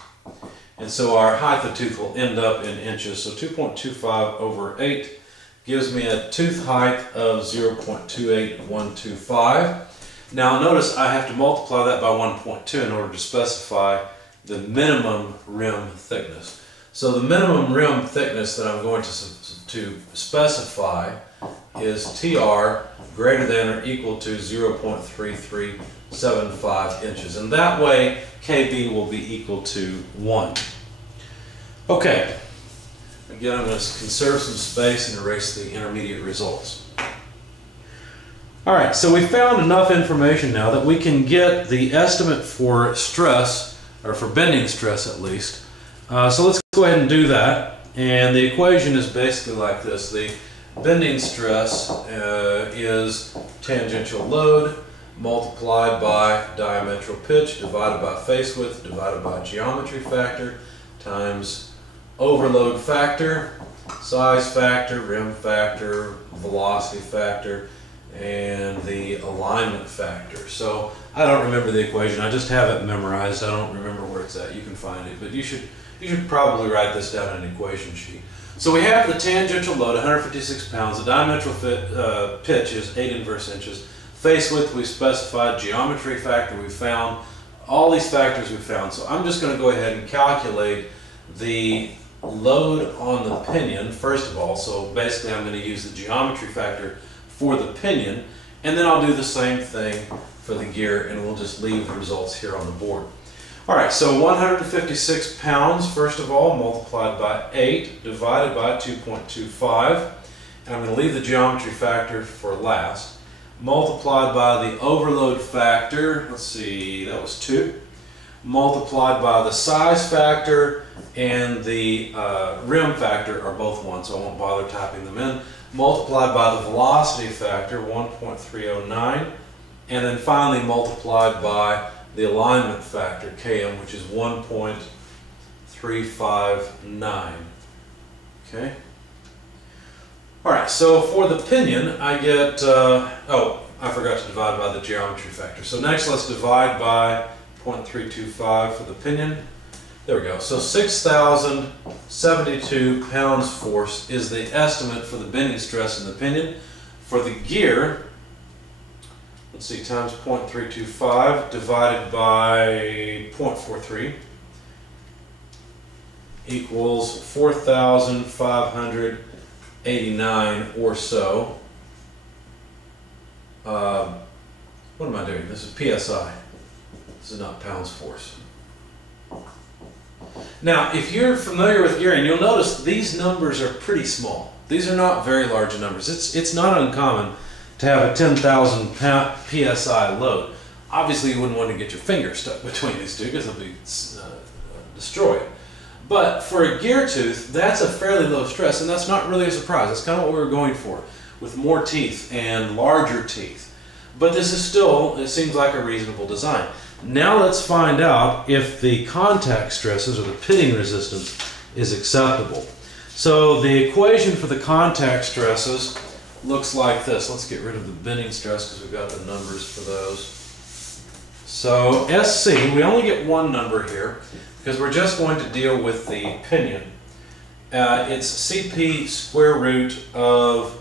And so our height of the tooth will end up in inches. So 2.25 over 8 gives me a tooth height of 0.28125. Now notice I have to multiply that by 1.2 in order to specify the minimum rim thickness. So the minimum rim thickness that I'm going to specify is TR greater than or equal to 0.3375 inches. And that way KB will be equal to 1. Okay. Again, I'm going to conserve some space and erase the intermediate results. Alright, so we found enough information now that we can get the estimate for stress, or for bending stress at least. So let's go ahead and do that. And the equation is basically like this. The bending stress is tangential load multiplied by diametral pitch divided by face width divided by geometry factor times overload factor, size factor, rim factor, velocity factor, and the alignment factor. So I don't remember the equation. I just have it memorized. I don't remember where it's at. You can find it, but you should probably write this down in an equation sheet. So we have the tangential load, 156 pounds. The diametral pitch is 8 inverse inches. Face width we specified, geometry factor we found, all these factors we found. So I'm just going to go ahead and calculate the load on the pinion first of all. So basically I'm going to use the geometry factor for the pinion, and then I'll do the same thing for the gear, and we'll just leave the results here on the board. Alright, so 156 pounds first of all, multiplied by 8, divided by 2.25, and I'm going to leave the geometry factor for last, multiplied by the overload factor, let's see, that was 2, multiplied by the size factor, and the rim factor are both 1, so I won't bother typing them in, multiplied by the velocity factor, 1.309, and then finally multiplied by the alignment factor, Km, which is 1.359. Okay? Alright, so for the pinion, I get, oh, I forgot to divide by the geometry factor. So next let's divide by 0.325 for the pinion. There we go. So 6,072 pounds force is the estimate for the bending stress in the pinion. For the gear, let's see, times 0.325 divided by 0.43 equals 4,589 or so. What am I doing? This is PSI. This is not pounds force. Now, if you're familiar with gearing, you'll notice these numbers are pretty small. These are not very large numbers. It's not uncommon to have a 10,000 PSI load. Obviously, you wouldn't want to get your finger stuck between these two because they'll be destroyed. But for a gear tooth, that's a fairly low stress, and that's not really a surprise. That's kind of what we were going for, with more teeth and larger teeth. But this is still, it seems like a reasonable design. Now let's find out if the contact stresses or the pitting resistance is acceptable. So the equation for the contact stresses looks like this. Let's get rid of the bending stress because we've got the numbers for those. So SC, we only get one number here because we're just going to deal with the pinion. It's CP square root of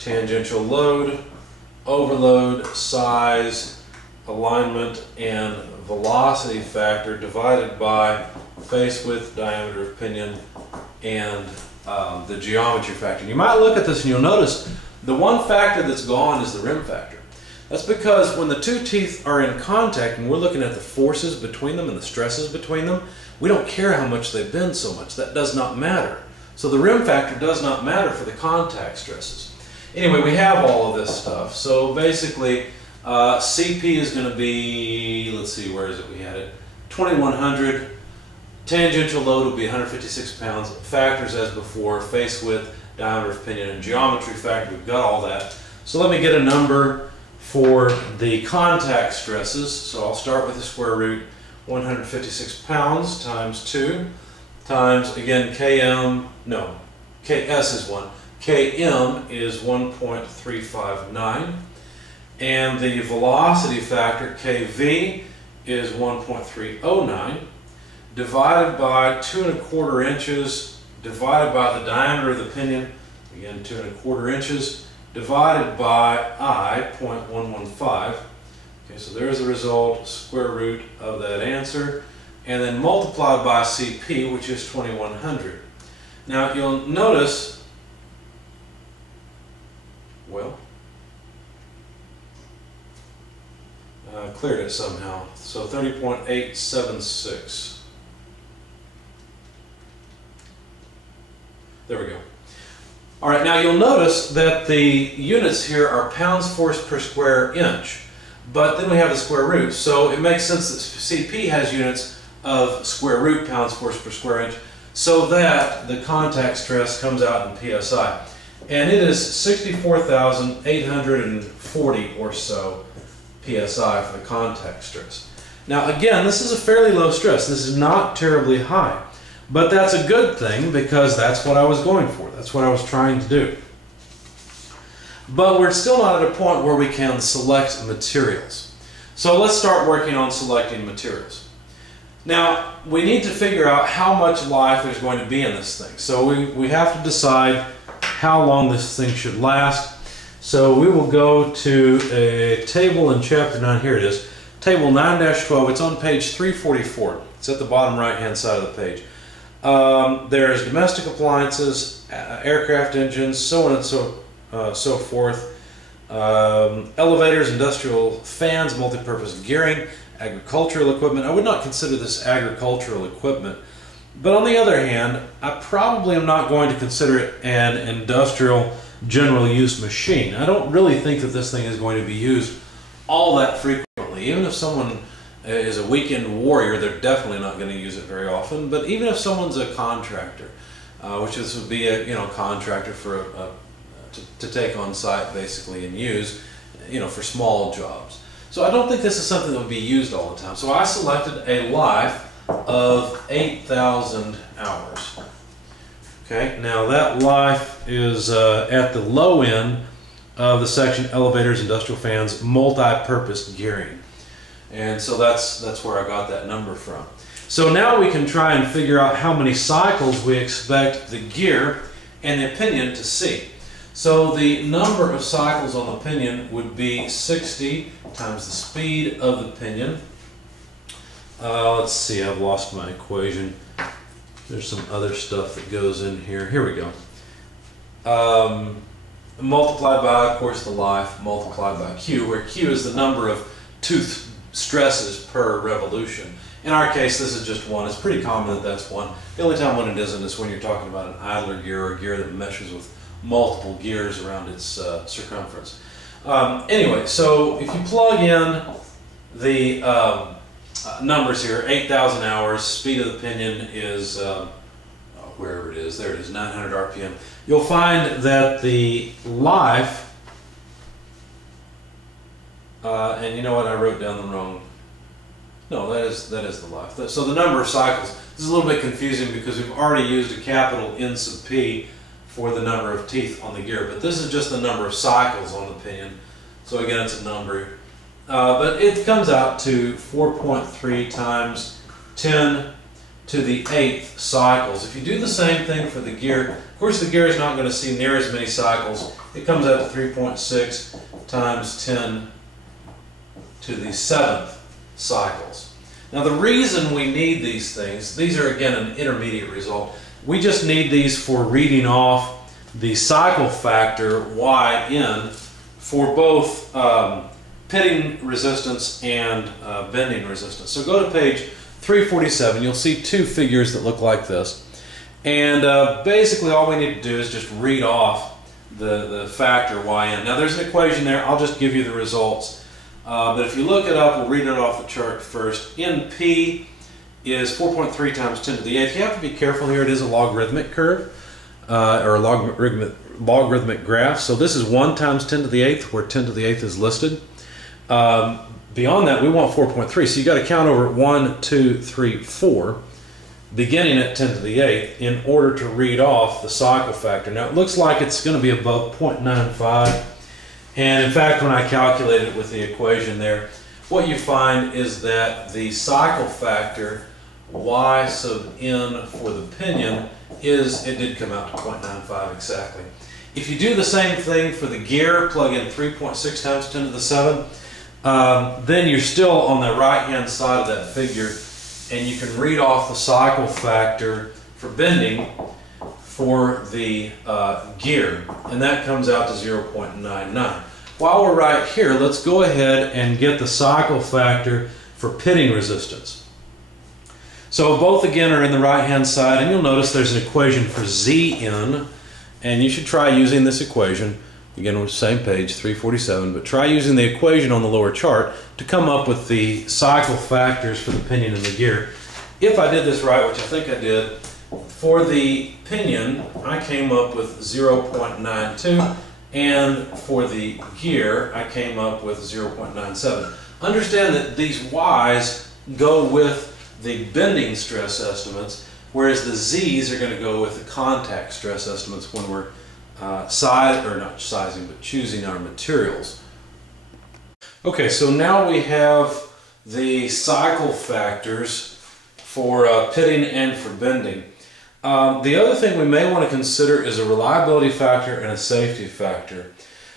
tangential load, overload, size, alignment, and velocity factor divided by face width, diameter of pinion, and the geometry factor. You might look at this and you'll notice the one factor that's gone is the rim factor. That's because when the two teeth are in contact and we're looking at the forces between them and the stresses between them, we don't care how much they bend so much. That does not matter. So the rim factor does not matter for the contact stresses. Anyway, we have all of this stuff. So basically, CP is going to be, let's see, where is it? We had it, 2,100. Tangential load will be 156 pounds. Factors as before, face width, diameter of pinion, and geometry factor. We've got all that. So let me get a number for the contact stresses. So I'll start with the square root, 156 pounds times 2 times, again, KS is 1. Km is 1.359. And the velocity factor, kV, is 1.309, divided by 2¼ inches, divided by the diameter of the pinion, again 2¼ inches, divided by I, 0.115. Okay, so there's the result, square root of that answer, and then multiplied by CP, which is 2,100. Now you'll notice, well, cleared it somehow. So 30.876. There we go. All right, now you'll notice that the units here are pounds force per square inch, but then we have the square root. So it makes sense that CP has units of square root pounds force per square inch, so that the contact stress comes out in PSI. And it is 64,840 or so PSI for the contact stress. Now again, this is a fairly low stress. This is not terribly high. But that's a good thing because that's what I was going for. That's what I was trying to do. But we're still not at a point where we can select materials. So let's start working on selecting materials. Now, we need to figure out how much life there's going to be in this thing. So we have to decide how long this thing should last. So we will go to a table in Chapter 9. Here it is. Table 9-12. It's on page 344. It's at the bottom right-hand side of the page. There's domestic appliances, aircraft engines, so on and so forth. Elevators, industrial fans, multi-purpose gearing, agricultural equipment. I would not consider this agricultural equipment, but on the other hand, I probably am not going to consider it an industrial general use machine. I don't really think that this thing is going to be used all that frequently. Even if someone is a weekend warrior, they're definitely not going to use it very often. But even if someone's a contractor, which this would be a contractor for to take on site basically and use, for small jobs. So I don't think this is something that would be used all the time. So I selected a life of 8,000 hours. Okay, now that life is at the low end of the section elevators, industrial fans, multi-purpose gearing. And so that's where I got that number from. So now we can try and figure out how many cycles we expect the gear and the pinion to see. So the number of cycles on the pinion would be 60 times the speed of the pinion. Let's see, I've lost my equation. There's some other stuff that goes in here. Here we go. Multiplied by, of course, the life, multiplied by Q, where Q is the number of tooth stresses per revolution. In our case, this is just one. It's pretty common that that's one. The only time when it isn't is when you're talking about an idler gear or a gear that meshes with multiple gears around its circumference. Anyway, so if you plug in the numbers here, 8,000 hours, speed of the pinion is, wherever it is, there it is, 900 RPM. You'll find that the life, and you know what, I wrote down the wrong, no, that is the life. So the number of cycles, this is a little bit confusing because we've already used a capital N sub P for the number of teeth on the gear, but this is just the number of cycles on the pinion. So again, it's a number. But it comes out to 4.3 times 10 to the 8th cycles. If you do the same thing for the gear, of course the gear is not going to see near as many cycles. It comes out to 3.6 times 10 to the 7th cycles. Now the reason we need these things, these are again an intermediate result. We just need these for reading off the cycle factor Yn for both pitting resistance and bending resistance. So go to page 347. You'll see two figures that look like this. And basically all we need to do is just read off the factor Yn. Now there's an equation there. I'll just give you the results. But if you look it up, we'll read it off the chart first. NP is 4.3 times 10 to the 8th. You have to be careful here. It is a logarithmic curve, or a logarithmic graph. So this is 1 times 10 to the 8th, where 10 to the 8th is listed. Beyond that, we want 4.3. So you got to count over 1, 2, 3, 4, beginning at 10 to the 8th, in order to read off the cycle factor. Now it looks like it's going to be above 0.95. And in fact, when I calculated it with the equation there, what you find is that the cycle factor Y sub N for the pinion it did come out to 0.95 exactly. If you do the same thing for the gear, plug in 3.6 times 10 to the 7, then you're still on the right-hand side of that figure, and you can read off the cycle factor for bending for the gear, and that comes out to 0.99. While we're right here, let's go ahead and get the cycle factor for pitting resistance. So both again are in the right-hand side, and you'll notice there's an equation for Zn, and you should try using this equation. Again, on the same page, 347, but try using the equation on the lower chart to come up with the cycle factors for the pinion and the gear. If I did this right, which I think I did, for the pinion, I came up with 0.92, and for the gear, I came up with 0.97. Understand that these Y's go with the bending stress estimates, whereas the Z's are going to go with the contact stress estimates when we're choosing our materials. Okay, so now we have the cycle factors for pitting and for bending. The other thing we may want to consider is a reliability factor and a safety factor.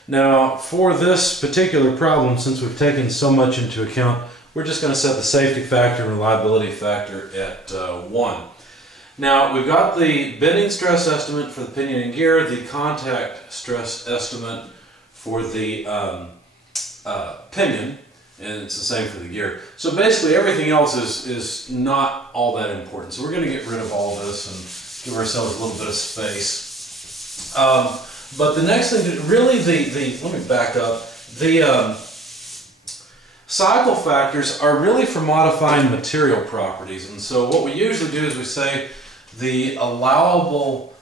Now, for this particular problem, since we've taken so much into account, we're just going to set the safety factor and reliability factor at 1. Now, we've got the bending stress estimate for the pinion and gear, the contact stress estimate for the pinion, and it's the same for the gear. So basically everything else is not all that important. So we're going to get rid of all this and give ourselves a little bit of space. But the next thing, really let me back up. The cycle factors are really for modifying material properties. And so what we usually do is we say the allowable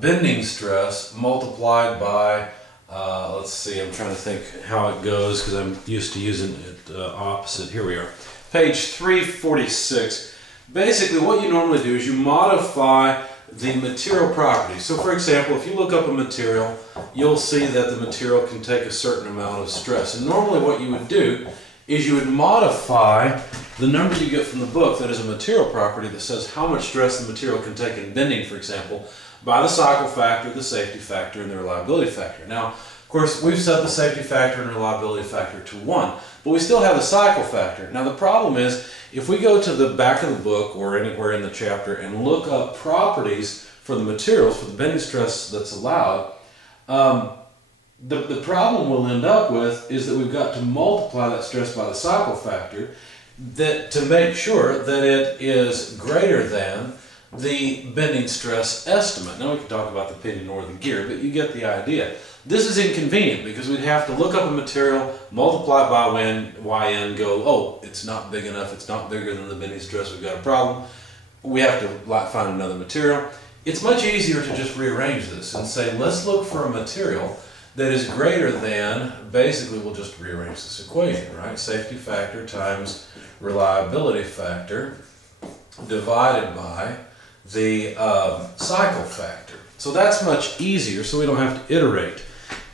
bending stress multiplied by let's see, I'm trying to think how it goes because I'm used to using it opposite. Here we are. Page 346. Basically what you normally do is you modify the material properties. So for example, if you look up a material, you'll see that the material can take a certain amount of stress. And normally what you would do is you would modify the number you get from the book that is a material property that says how much stress the material can take in bending, for example, by the cycle factor, the safety factor, and the reliability factor. Now, of course, we've set the safety factor and reliability factor to 1, but we still have the cycle factor. Now, the problem is, if we go to the back of the book or anywhere in the chapter and look up properties for the materials, for the bending stress that's allowed, the problem we'll end up with is that we've got to multiply that stress by the cycle factor to make sure that it is greater than the bending stress estimate. Now we can talk about the pinion or the gear, but you get the idea. This is inconvenient because we'd have to look up a material, multiply it by yn, go, oh, it's not big enough, it's not bigger than the bending stress, we've got a problem. We have to find another material. It's much easier to just rearrange this and say, let's look for a material that is greater than, basically we'll just rearrange this equation, right? Safety factor times reliability factor divided by the cycle factor. So that's much easier, so we don't have to iterate.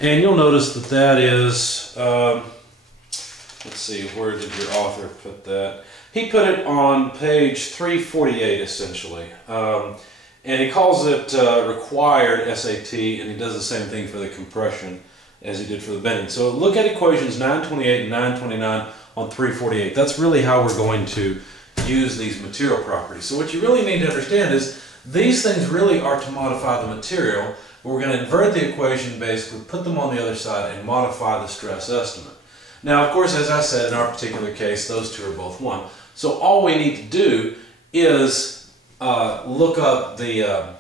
And you'll notice that that is, let's see, where did your author put that? He put it on page 348, essentially. And he calls it required SAT, and he does the same thing for the compression as he did for the bending. So look at equations 928 and 929 on 348. That's really how we're going to use these material properties. So what you really need to understand is these things really are to modify the material, but we're going to invert the equation, basically put them on the other side and modify the stress estimate. Now, of course, as I said, in our particular case, those two are both 1. So all we need to do is look up the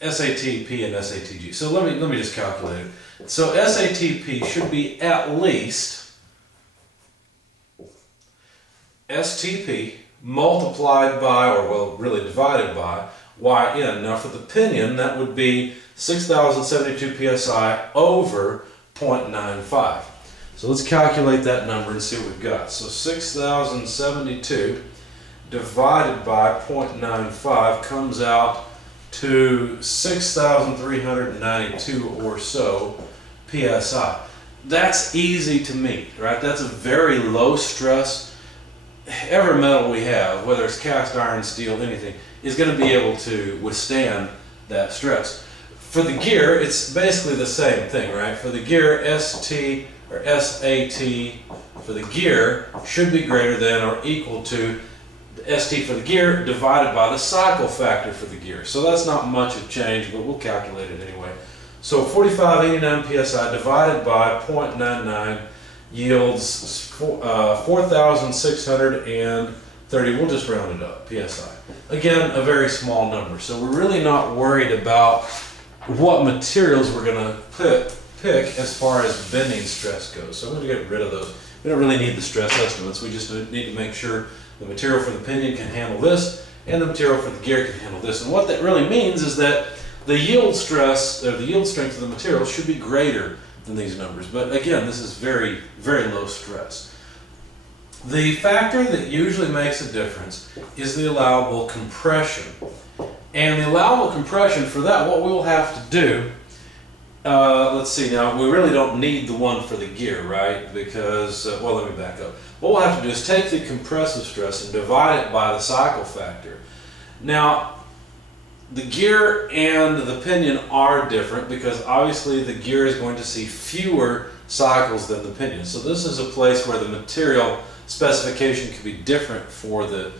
SATP and SATG. So let me just calculate it. So SATP should be at least STP multiplied by, or well, really divided by, YN. Now for the pinion, that would be 6,072 psi over 0.95. So let's calculate that number and see what we've got. So 6,072 divided by 0.95 comes out to 6,392 or so psi. That's easy to meet, right? That's a very low stress. Every metal we have, whether it's cast iron, steel, anything, is going to be able to withstand that stress. For the gear, it's basically the same thing, right? For the gear, ST or SAT for the gear should be greater than or equal to the ST for the gear divided by the cycle factor for the gear. So that's not much of change, but we'll calculate it anyway. So 4589 psi divided by 0.99 yields 4,630, we'll just round it up, psi. Again, a very small number. So we're really not worried about what materials we're going to pick as far as bending stress goes. So I'm going to get rid of those. We don't really need the stress estimates. We just need to make sure the material for the pinion can handle this and the material for the gear can handle this. And what that really means is that the yield stress, or the yield strength of the material should be greater than these numbers. But again, this is very, very low stress. The factor that usually makes a difference is the allowable compression. And the allowable compression, for that, what we will have to do let's see, now we really don't need the one for the gear, right? Because, well, let me back up. What we'll have to do is take the compressive stress and divide it by the cycle factor. Now, the gear and the pinion are different because obviously the gear is going to see fewer cycles than the pinion. So this is a place where the material specification could be different for the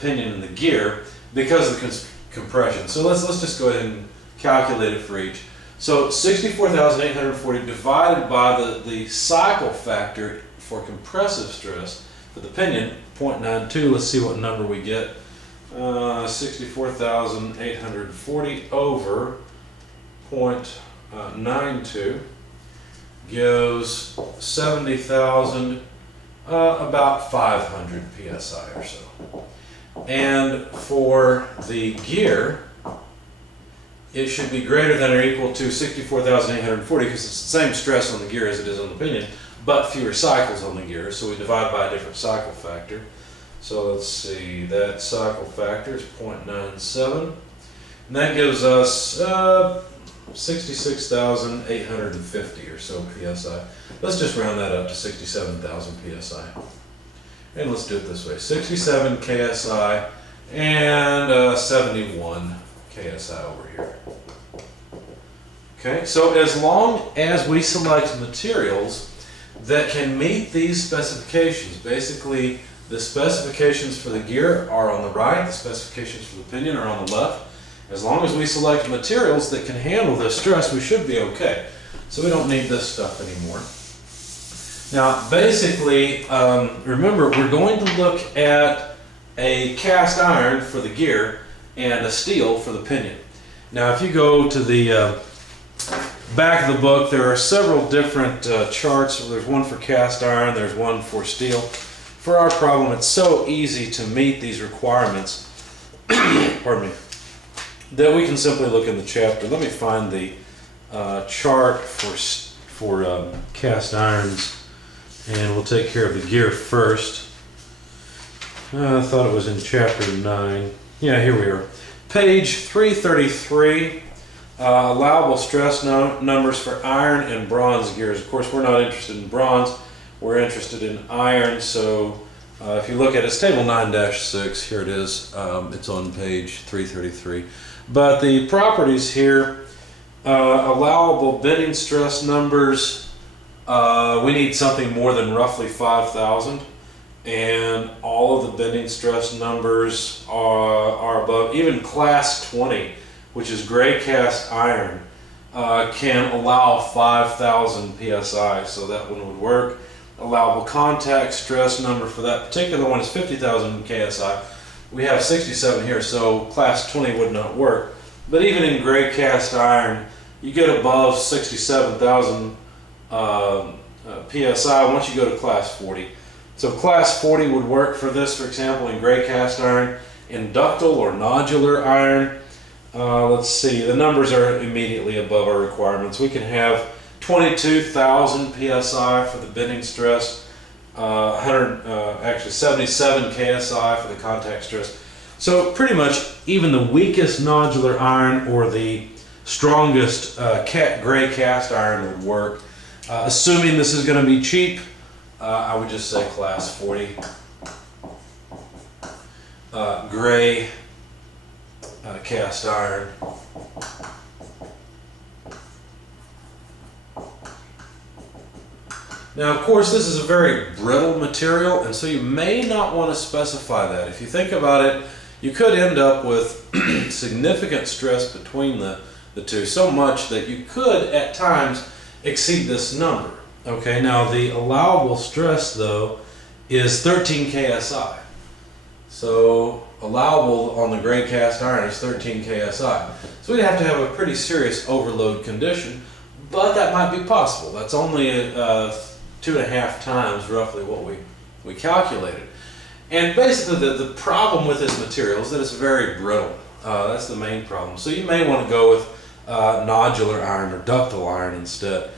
pinion and the gear because of the compression. So let's just go ahead and calculate it for each. So 64,840 divided by the cycle factor for compressive stress for the pinion, 0.92. Let's see what number we get. 64,840 over 0.92 gives 70,000, about 500 psi or so. And for the gear, it should be greater than or equal to 64,840 because it's the same stress on the gear as it is on the pinion, but fewer cycles on the gear, so we divide by a different cycle factor. So let's see, that cycle factor is 0.97, and that gives us 66,850 or so psi. Let's just round that up to 67,000 psi. And let's do it this way, 67 ksi and 71 ksi over here. Okay, so as long as we select materials that can meet these specifications, basically the specifications for the gear are on the right, the specifications for the pinion are on the left. As long as we select materials that can handle this stress, we should be okay. So we don't need this stuff anymore. Now, basically, remember, we're going to look at a cast iron for the gear and a steel for the pinion. Now, if you go to the back of the book, there are several different charts. There's one for cast iron, there's one for steel. For our problem, it's so easy to meet these requirements, pardon me, that we can simply look in the chapter. Let me find the chart for cast irons, and we'll take care of the gear first. I thought it was in chapter 9. Yeah, here we are. Page 333, allowable stress numbers for iron and bronze gears. Of course, we're not interested in bronze. We're interested in iron, so if you look at it, it's table 9-6, here it is, it's on page 333. But the properties here, allowable bending stress numbers, we need something more than roughly 5,000, and all of the bending stress numbers are above. Even class 20, which is gray cast iron, can allow 5,000 psi, so that one would work. Allowable contact stress number for that particular one is 50,000 ksi. We have 67 here, so class 20 would not work. But even in gray cast iron, you get above 67,000 psi once you go to class 40. So class 40 would work for this, for example, in gray cast iron. In ductile or nodular iron, let's see, the numbers are immediately above our requirements. We can have 22,000 psi for the bending stress, actually 77 ksi for the contact stress. So pretty much even the weakest nodular iron or the strongest gray cast iron would work. Assuming this is going to be cheap, I would just say class 40. Gray cast iron. Now, of course, this is a very brittle material, and so you may not want to specify that. If you think about it, you could end up with significant stress between the two, so much that you could, at times, exceed this number. Okay, now the allowable stress, though, is 13 ksi. So, allowable on the gray cast iron is 13 ksi. So we'd have to have a pretty serious overload condition, but that might be possible. That's only 2.5 times roughly what we calculated. And basically the problem with this material is that it's very brittle. That's the main problem. So you may want to go with nodular iron or ductile iron instead,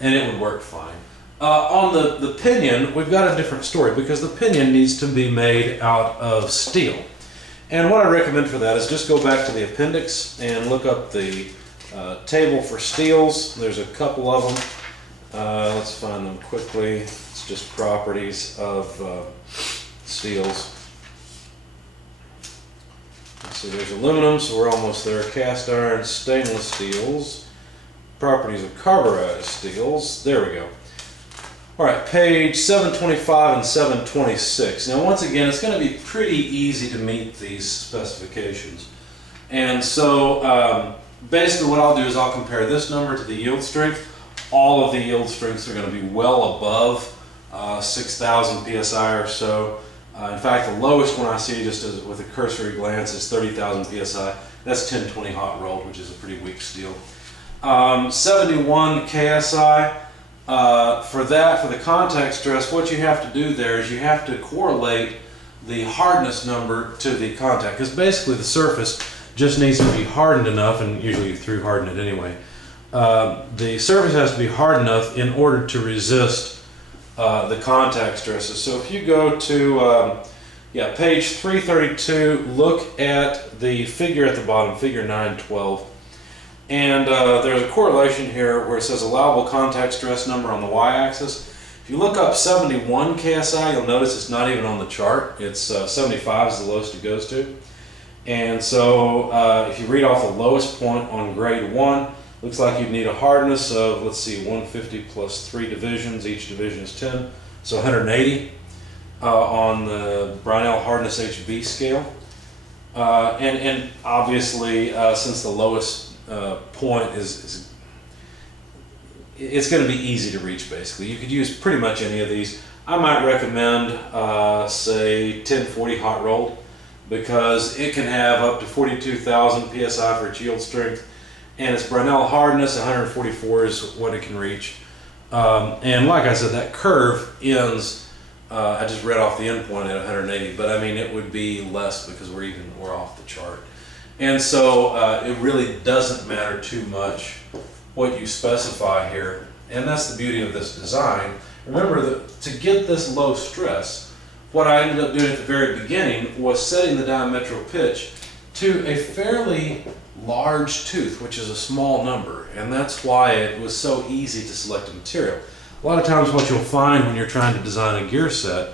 and it would work fine. On the pinion, we've got a different story because the pinion needs to be made out of steel. And what I recommend for that is just go back to the appendix and look up the Table for steels, there's a couple of them. Let's find them quickly. It's just properties of steels. So there's aluminum, so we're almost there. Cast iron, stainless steels, properties of carburized steels. There we go. All right, page 725 and 726. Now, once again, it's going to be pretty easy to meet these specifications. And so basically what I'll do is I'll compare this number to the yield strength. All of the yield strengths are going to be well above 6,000 psi or so. In fact, the lowest one I see just as with a cursory glance is 30,000 psi. That's 1020 hot rolled, which is a pretty weak steel. 71 KSI. For the contact stress, what you have to do there is you have to correlate the hardness number to the contact, because basically the surface just needs to be hardened enough, and usually you through harden it anyway. The surface has to be hard enough in order to resist the contact stresses. So if you go to page 332, look at the figure at the bottom, figure 912. And there's a correlation here where it says allowable contact stress number on the y-axis. If you look up 71 KSI, you'll notice it's not even on the chart. It's 75 is the lowest it goes to. And so if you read off the lowest point on grade 1, looks like you'd need a hardness of, let's see, 150 plus 3 divisions. Each division is 10, so 180 on the Brownell hardness HB scale. And obviously, since the lowest point it's going to be easy to reach. Basically, you could use pretty much any of these. I might recommend say 1040 hot rolled, because it can have up to 42,000 psi for its yield strength, and its Brownell hardness 144 is what it can reach. And like I said, that curve ends, I just read off the end point at 180, but I mean it would be less because we're off the chart. And so it really doesn't matter too much what you specify here, and that's the beauty of this design. Remember that to get this low stress, what I ended up doing at the very beginning was setting the diametral pitch to a fairly large tooth, which is a small number, and that's why it was so easy to select a material. A lot of times what you'll find when you're trying to design a gear set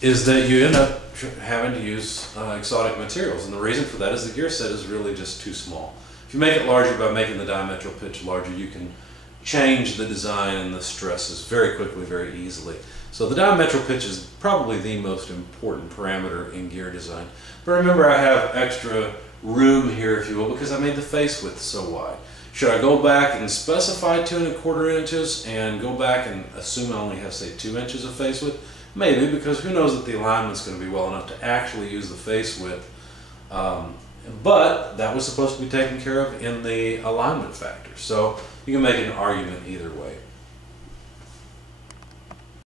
is that you end up having to use exotic materials, and the reason for that is the gear set is really just too small. If you make it larger by making the diametral pitch larger, you can change the design and the stresses very quickly, very easily. So the diametral pitch is probably the most important parameter in gear design. But remember, I have extra room here, if you will, because I made the face width so wide. Should I go back and specify 2 1/4 inches and go back and assume I only have, say, 2 inches of face width? Maybe, because who knows that the alignment's going to be well enough to actually use the face width. But that was supposed to be taken care of in the alignment factor. So you can make an argument either way.